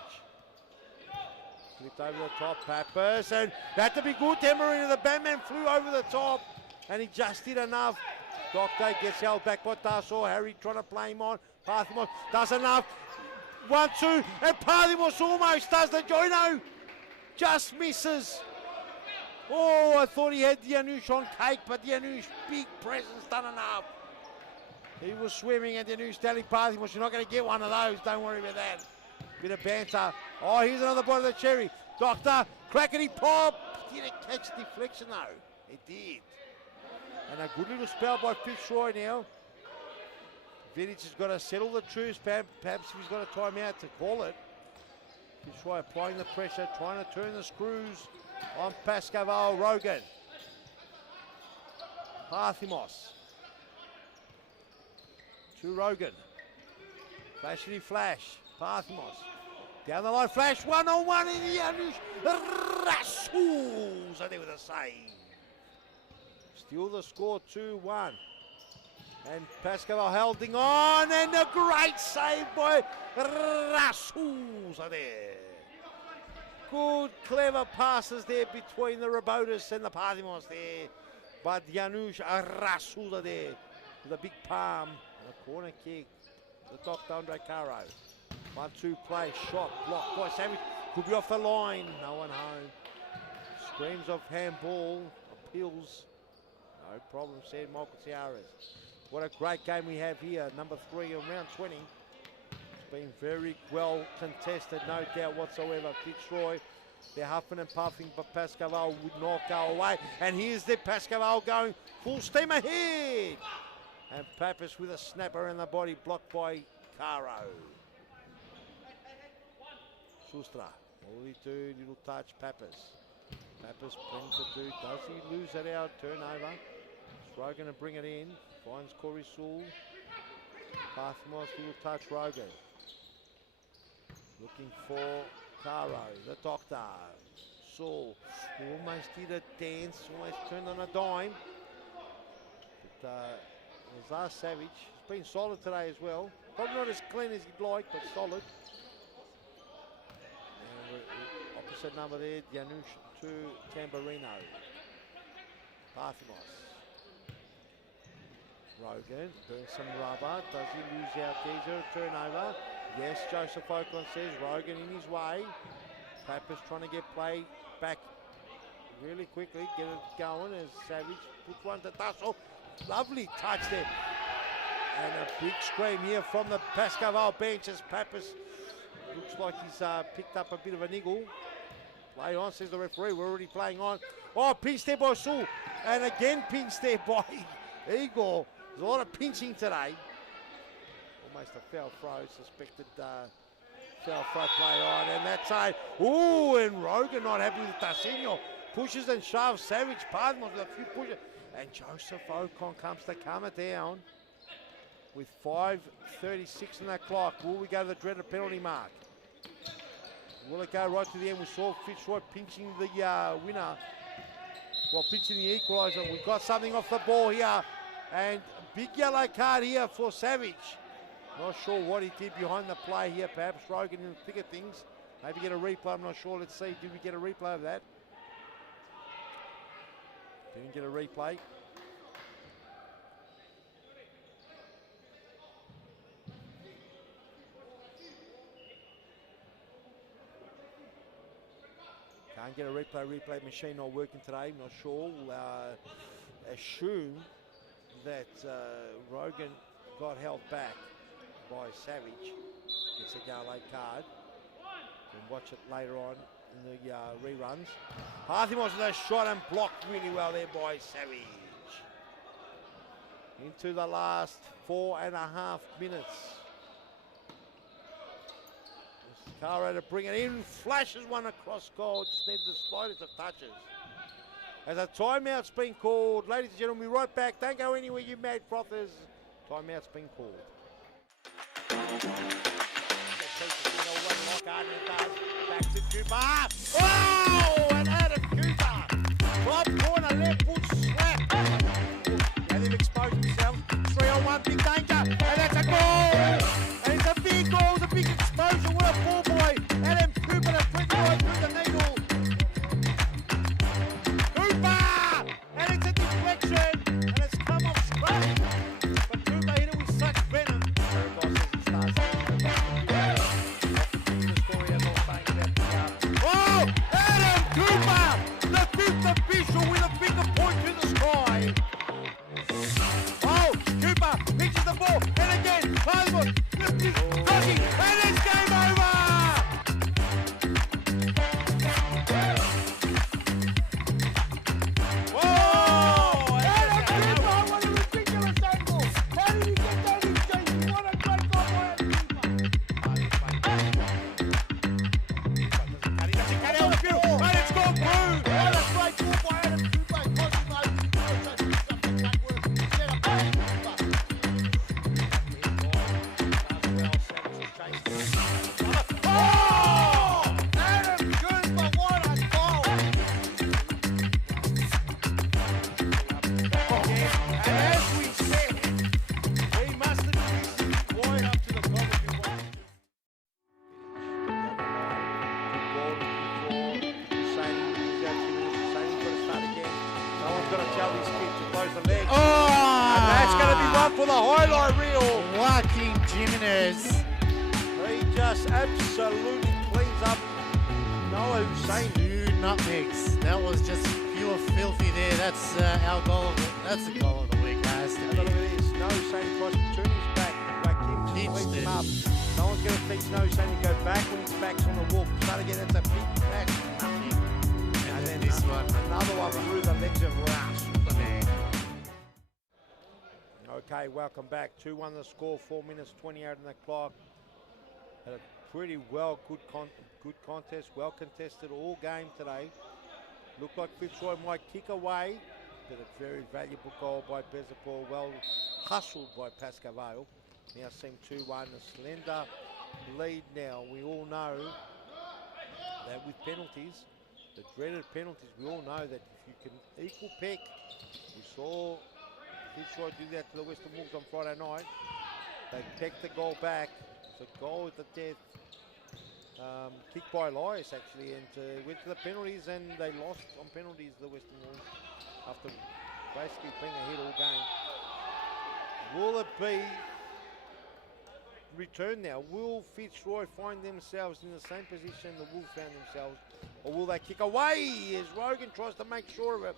Flipped over the top. Pappas. And that to be good. Tamburino. The Batman flew over the top. And he just did enough. Doctor gets held back by Tasso. Harry trying to play him on. Parthimos does enough. 1-2. And Parthimos almost does the joino. Just misses. Oh, I thought he had Janusz on cake, but Janusz, big presence, done enough. He was swimming and Janusz telling Parthimos, you're not going to get one of those. Don't worry about that. Bit of banter. Oh, here's another bite of the cherry. Doctor, crackety pop. Did it catch deflection though? It did. And a good little spell by Fitzroy now. Vidic has got to settle the truce. Perhaps if he's got a timeout to call it. Fitzroy applying the pressure, trying to turn the screws on Pascoe Vale. Rogan. Parthimos. To Rogan. Flashity flash. Parthimos. Down the line, flash. 1-on-1 in the Janusz. Rasuls are there with a save. Still the score 2-1. And Pascoe Vale holding on, and a great save by Rasuls are there. Good, clever passes there between the Robotis and the Parthimos there. But Janusz Rasuls are there with a big palm and a corner kick. The Dr. Andre Caro. 1-2 play, shot, blocked by Savage. Could be off the line, no one home. Screams of handball, appeals. No problem, said Michael Tiaras. What a great game we have here, number 3 in round 20. It's been very well contested, no doubt whatsoever. Fitzroy, they're huffing and puffing, but Pascoe Vale would not go away. And here's the Pascoe Vale going full steam ahead. And Pappas with a snapper in the body, blocked by Caro. Sustra, all he do, little touch, Pappas. Pappas plenty to do. Does he lose it out? Turnover. Rogan going to bring it in. Finds Corey Sewell. Parthimos, little touch, Rogan. Looking for Caro, the Doctor. Sewell, who almost did a dance, almost turned on a dime. But Lazar Savage has been solid today as well. Probably not as clean as he'd like, but solid. And opposite number there, Janusz to Tamburino. Parthimos. Rogan burns some rubber. Does he lose out there? Is there a turnover? Yes, Joseph Oakland says Rogan in his way. Pappas trying to get play back really quickly, get it going as Savage puts one to Tussle. Lovely touch there. And a big scream here from the Pascoe Vale bench as Pappas looks like he's picked up a bit of a niggle. Play on, says the referee. We're already playing on. Oh, pinched there by Sewell. And again pinched there by Igor. There's a lot of pinching today. Almost a foul throw, suspected foul throw play on. And that's a, ooh, and Rogan not happy with Tassino. Pushes and shoves Savage. Parthimos with a few pushes. And Joseph Ocon comes to calm it down with 5:36 on that clock. Will we go to the dreaded penalty mark? Will it go right to the end? We saw Fitzroy pinching the winner. Well, pinching the equaliser. We've got something off the ball here. And Big yellow card here for Savage. Not sure what he did behind the play here, perhaps Rogan in the thick of things. Maybe get a replay, I'm not sure. Let's see, did we get a replay of that? Didn't get a replay. Can't get a replay machine not working today, not sure. We'll assume that Rogan got held back by Savage. Gets a yellow card. And watch it later on in the reruns. Parthimos with a shot and blocked really well there by Savage. Into the last 4.5 minutes. Caro to bring it in, flashes one across goal, just needs the slightest of touches. As a timeout's been called, ladies and gentlemen, we'll be right back. Don't go anywhere, you mad frothers. Timeout's been called. Back to Cooper. Oh, and Adam Cooper. Top corner, left foot slap. Now they've exposed themselves. 3-on-1, big danger. And that's a goal. And it's a big goal, it's a big exposure. What a ball boy. Adam Cooper to flick right through the needle. Cooper! And it's a deflection. And it's come off scratch. But Cooper hit it with such venom. Oh! Adam Cooper! The fifth official with a finger point to the sky. Oh! Cooper pitches the ball. And again, Hollywood. Crossing. And it's game over! Whoa! Adam Cooper! What a ridiculous angle! How did he get that in shape? What a great goal by Adam Cooper! And it's gone through! What a great ball by Adam Cooper! Oh! Adam Cooper, what a goal! And as we said, we must have been wide up to the commentary box. Someone's got to tell these kids to close the legs. Oh! And that's going to be one for the highlight reel. Joaquin Jimenez. He just absolutely cleans up Noah Hussein. 2 nutmegs. That was just pure filthy there. That's our goal. That's the goal of the week, has to Have a look be. at this. Noah Hussein tries to turn his back. Joaquin just leads him up. Someone's going to teach Noah Hussein to go back when his back's on the wall. Start again. That's a big back. Nothing. And then this one. Another one through the legs of Rouse. Okay, welcome back. 2-1 the score, 4 minutes 28 on the clock. Had a pretty good contest, well contested all game today. Looked like Fitzroy might kick away, but a very valuable goal by Bezapol, well hustled by Pascoe Vale. Now seem 2-1, a slender lead now. We all know that with penalties, the dreaded penalties, we all know that if you can equal peck, we saw Fitzroy do that to the Western Wolves on Friday night. They pecked the goal back. It's a goal at the death. Kicked by Elias actually, and went to the penalties, and they lost on penalties, the Western Wolves, after basically being ahead all game. Will it be return now? Will Fitzroy find themselves in the same position the Wolves found themselves, or will they kick away as Rogan tries to make sure of it?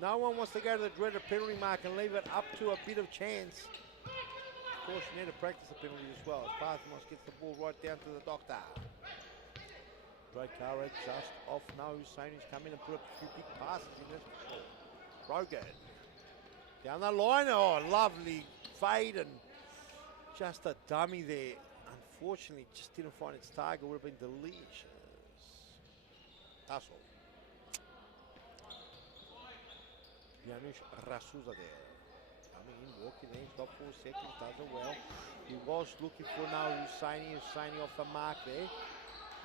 No one wants to go to the dreaded penalty mark and leave it up to a bit of chance. Of course, you need to practice the penalty as well. As Parthimos gets the ball right down to the doctor. Great Kara just off nose. Hussein come in and put a few big passes in this. Rogan down the line. Oh, lovely fade and just a dummy there. Unfortunately, just didn't find its target. Would have been delicious. Tussle. Janusz Rasuza there. Coming in, walking in, top 4 seconds, does it well. He was looking for now Husseini off the mark there.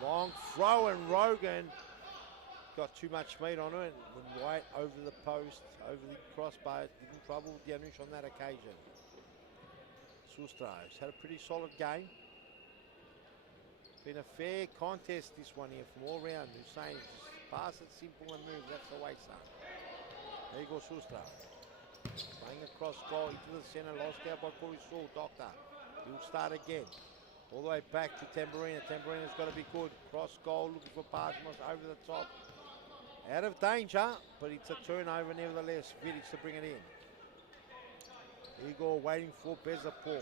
Long throw, and Rogan got too much meat on it. And White over the post, over the crossbar, didn't trouble Janusz on that occasion. Sustra has had a pretty solid game. Been a fair contest this one here from all round. Hussein, just pass it simple and move. That's the way, son. There you go, Sustra. Playing across goal into the centre. Lost out by Corey Saul. Doctor. He'll start again. All the way back to Tamburina. Tamburina's got to be good. Cross goal. Looking for Pasmos over the top. Out of danger, but it's a turnover nevertheless. Vidic to bring it in. Igor waiting for Bezapor.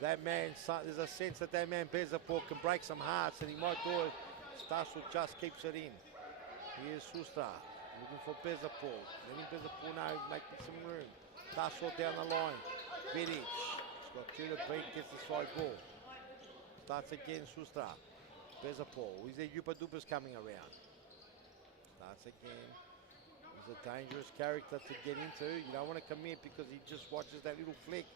That man, there's a sense that man Bezapor can break some hearts, and he might do it. Stasel just keeps it in. Here's Sustra looking for Bezapor. Letting Bezapor know, making some room. Stasel down the line. Vidic. He's got two to beat, gets the side ball. Starts again, Sustra. Bezapor. Is there Yupa Dupas coming around? Starts again. He's a dangerous character to get into. You don't want to commit because he just watches that little flick.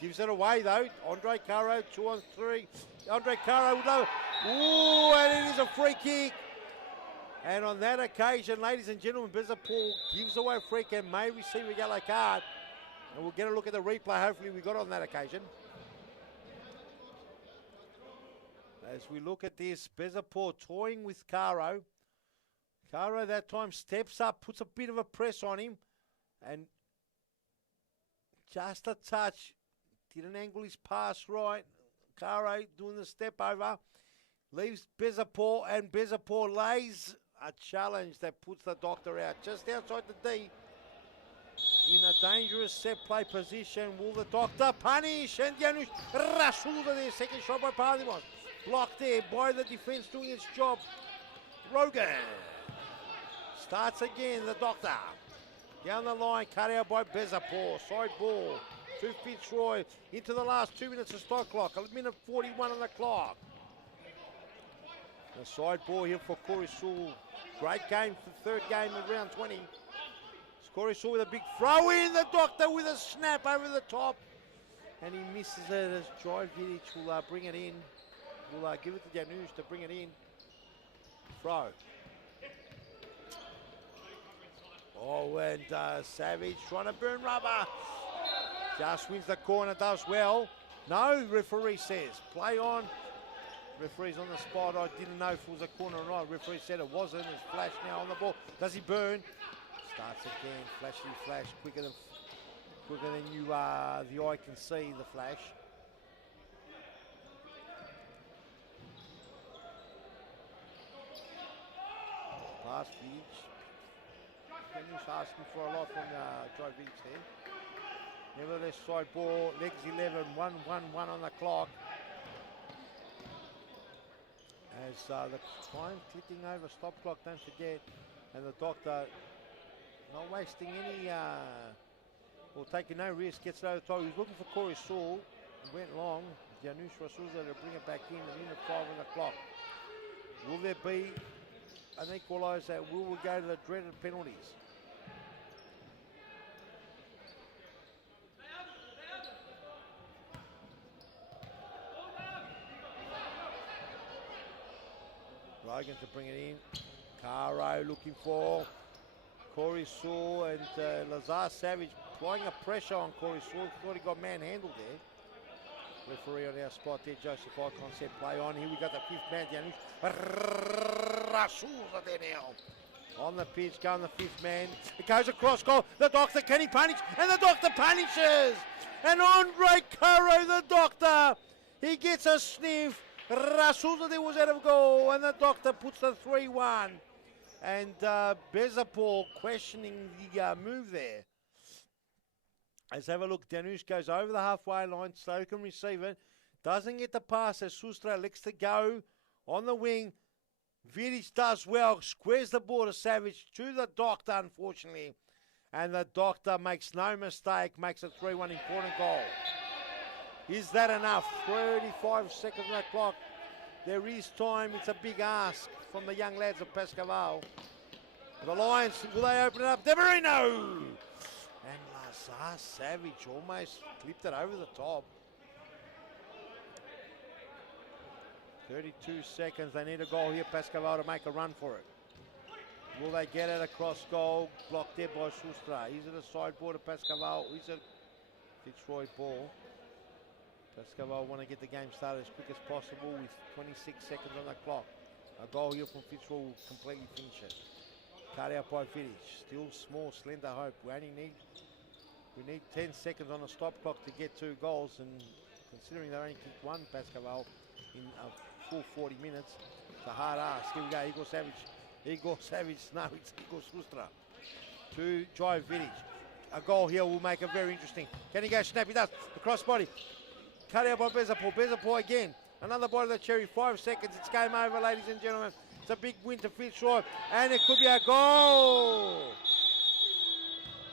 Gives it away though. Andre Caro, 2 on 3. Andre Caro would love it. Ooh, and it is a free kick. And on that occasion, ladies and gentlemen, Bezapor gives away a free kick and may receive a yellow card. And we'll get a look at the replay. Hopefully we got on that occasion. As we look at this, Bezapor toying with Caro. Caro that time steps up, puts a bit of a press on him, and just a touch. Didn't angle his pass right. Caro doing the step over. Leaves Bezapor, and Bezapor lays a challenge that puts the Doctor out. Just outside the D. In a dangerous set play position. Will the Doctor punish? And Janusz Rasulda there. Second shot by Parthimos. Blocked there by the defence doing its job. Rogan. Starts again, the Doctor. Down the line, cut out by Bezapor. Side ball to Fitzroy. Into the last 2 minutes of stock clock. A minute 41 on the clock. The side ball here for Corey Sewell. Great game for the third game of round 20. Corey Sewell with a big throw in. The Doctor with a snap over the top. And he misses it as Drive Vidic will bring it in. Will give it to Janusz to bring it in. Throw. Oh, and Savage trying to burn rubber. Just wins the corner, does well. No, referee says. Play on. Referee's on the spot. I didn't know if it was a corner or not. Referee said it wasn't. It's Flash now on the ball. Does he burn? Starts again. Flashy Flash. Quicker than you the eye can see the Flash. Pass Vidic. Janusz asking for a lot from Joe Vidic there. Nevertheless, side ball, legs 11, 1-1-1 on the clock. As the time clicking over, stop clock, don't forget. And the Doctor not wasting any, or taking no risk, gets it over the top. He was looking for Corey Sewell, went long. Janusz Rasulza to bring it back in, a minute 5 on the clock. Will there be an equaliser? Will we go to the dreaded penalties? Logan to bring it in. Caro looking for Corey Sewell, and Lazar Savage applying a pressure on Corey Sewell. Thought he got manhandled there. Referee on our spot there, Joseph Icon said play on. Here we got the fifth man, Janusz Rasulza there now. On the pitch, going the fifth man. It goes across goal. The Doctor, can he punish? And the Doctor punishes! And Andre Caro, the Doctor, he gets a sniff. Rasulza there was out of goal, and the Doctor puts the 3-1. And Bezapor questioning the move there. Let's have a look. Janusz goes over the halfway line, so he can receive it. Doesn't get the pass as Sustra elects to go on the wing. Vidic does well, squares the ball to Savage, to the Doctor, unfortunately. And the Doctor makes no mistake, makes a 3-1 important goal. Is that enough? 35 seconds on the clock. There is time. It's a big ask from the young lads of Pascoe Vale. The Lions, will they open it up? Deverino! And Lazar Savage almost clipped it over the top. 32 seconds. They need a goal here, Pascoe Vale, to make a run for it. Will they get it across goal? Blocked there by Sustra. Is it a sideboard to Pascoe Vale? Is it Fitzroy ball? Pascoe Vale want to get the game started as quick as possible with 26 seconds on the clock. A goal here from Fitzroy will completely finish it. Cut out by Fittich. Still small, slender hope. We need 10 seconds on the stop clock to get 2 goals, and considering they only kicked 1 Pascoe Vale in a full 40 minutes, it's a hard ask. Here we go, Igor Savage. No, it's Igor Sustra. To Jai Vidic. A goal here will make it very interesting. Can he go snap? He does. The crossbody. Cut out by Bezapol. Bezapol again. Another bite of the cherry. 5 seconds. It's game over, ladies and gentlemen. It's a big win to Fitzroy, and it could be a goal.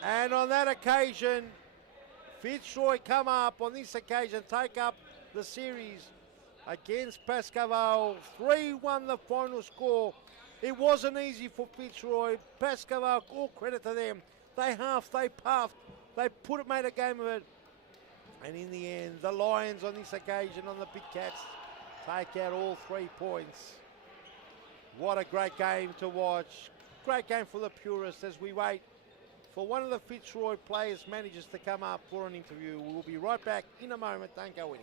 And on that occasion, Fitzroy come up on this occasion, take up the series against Pascoe Vale. 3-1 the final score. It wasn't easy for Fitzroy. Pascoe Vale, all credit to them. They huffed, they puffed, they made a game of it. And in the end, the Lions on this occasion, on the Big Cats, take out all 3 points. What a great game to watch. Great game for the purists as we wait for one of the Fitzroy players, managers to come up for an interview. We'll be right back in a moment. Don't go anywhere.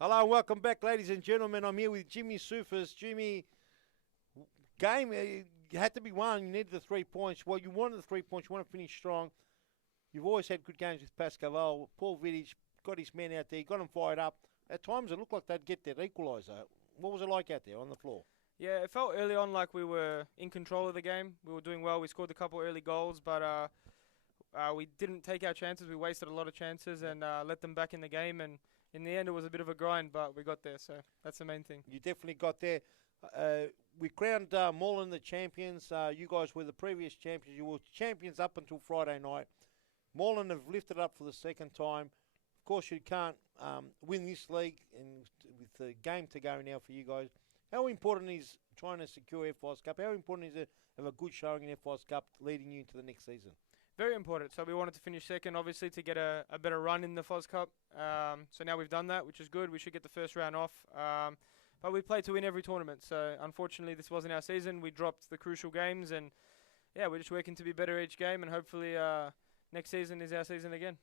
Hello and welcome back, ladies and gentlemen. I'm here with Jimmy Soufas. Jimmy, game had to be won. You needed the 3 points. Well, you wanted the 3 points. You want to finish strong. You've always had good games with Pascoe Vale. Paul Vidic got his men out there, got them fired up. At times it looked like they'd get their equaliser. What was it like out there on the floor? Yeah, it felt early on like we were in control of the game. We were doing well. We scored a couple early goals, but we didn't take our chances. We wasted a lot of chances and let them back in the game. And in the end, it was a bit of a grind, but we got there. So that's the main thing. You definitely got there. We crowned Moreland the champions. You guys were the previous champions. You were champions up until Friday night. Moreland have lifted up for the second time. Of course, you can't win this league, and with the game to go now for you guys. How important is trying to secure FIS Cup? How important is it to have a good showing in FIS Cup leading you into the next season? Very important. So we wanted to finish second, obviously, to get a better run in the FIS Cup. So now we've done that, which is good. We should get the first round off. But we play to win every tournament. So unfortunately, this wasn't our season. We dropped the crucial games, and yeah, we're just working to be better each game, and hopefully next season is our season again.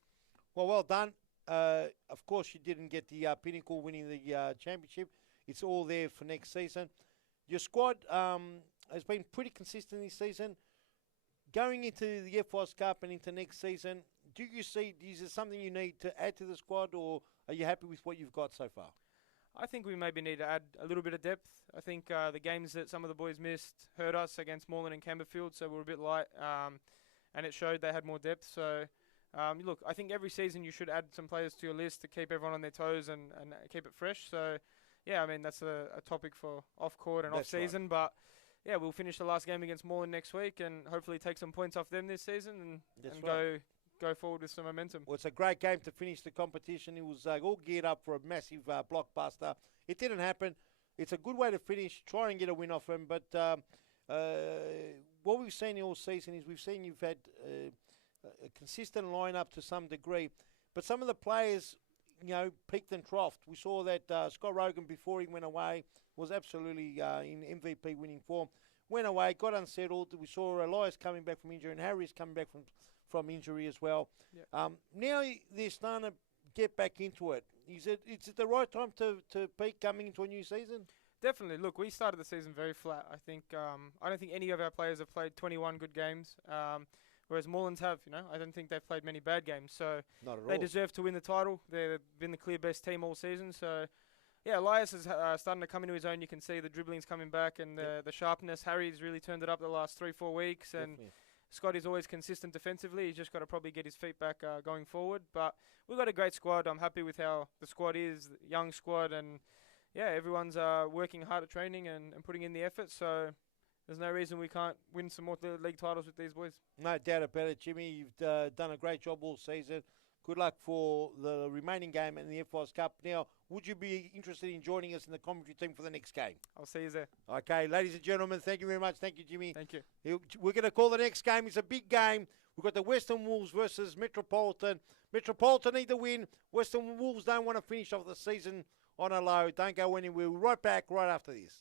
Well done. Of course, you didn't get the pinnacle winning the championship. It's all there for next season. Your squad has been pretty consistent this season. Going into the FIS Cup and into next season, do you see, is there something you need to add to the squad, or are you happy with what you've got so far? I think we maybe need to add a little bit of depth. I think the games that some of the boys missed hurt us against Moreland and Camberfield, so we're a bit light, and it showed they had more depth. So, look, I think every season you should add some players to your list to keep everyone on their toes and keep it fresh. So, yeah, I mean, that's a topic for off court and off That's right. season, but yeah, we'll finish the last game against Moreland next week and hopefully take some points off them this season That's and right. go forward with some momentum. Well, it's a great game to finish the competition. It was all geared up for a massive blockbuster. It didn't happen. It's a good way to finish. Try and get a win off them. But what we've seen all season is we've seen you've had a consistent lineup to some degree. But some of the players, peaked and troughed. We saw that Scott Rogan, before he went away, was absolutely in MVP winning form. Went away, got unsettled. We saw Elias coming back from injury and Harry's coming back from injury as well. Yeah. Now they're starting to get back into it. Is it the right time to peak coming into a new season? Definitely. Look, we started the season very flat. I think I don't think any of our players have played 21 good games, whereas Morelands have. I don't think they've played many bad games. So Not at they all. deserve to win the title. They've been the clear best team all season. So yeah, Elias is starting to come into his own. You can see the dribbling's coming back and the sharpness. Harry's really turned it up the last 3-4 weeks, and Definitely. Scott is always consistent defensively. He's just got to probably get his feet back going forward. But we've got a great squad. I'm happy with how the squad is, the young squad, and yeah, everyone's working hard at training and putting in the effort. So there's no reason we can't win some more league titles with these boys. No doubt about it, Jimmy. You've done a great job all season. Good luck for the remaining game in the FIS Cup. Now, would you be interested in joining us in the commentary team for the next game? I'll see you there. Okay, ladies and gentlemen, thank you very much. Thank you, Jimmy. Thank you. We're going to call the next game. It's a big game. We've got the Western Wolves versus Metropolitan. Metropolitan need to win. Western Wolves don't want to finish off the season on a low. Don't go anywhere. We're right back right after this.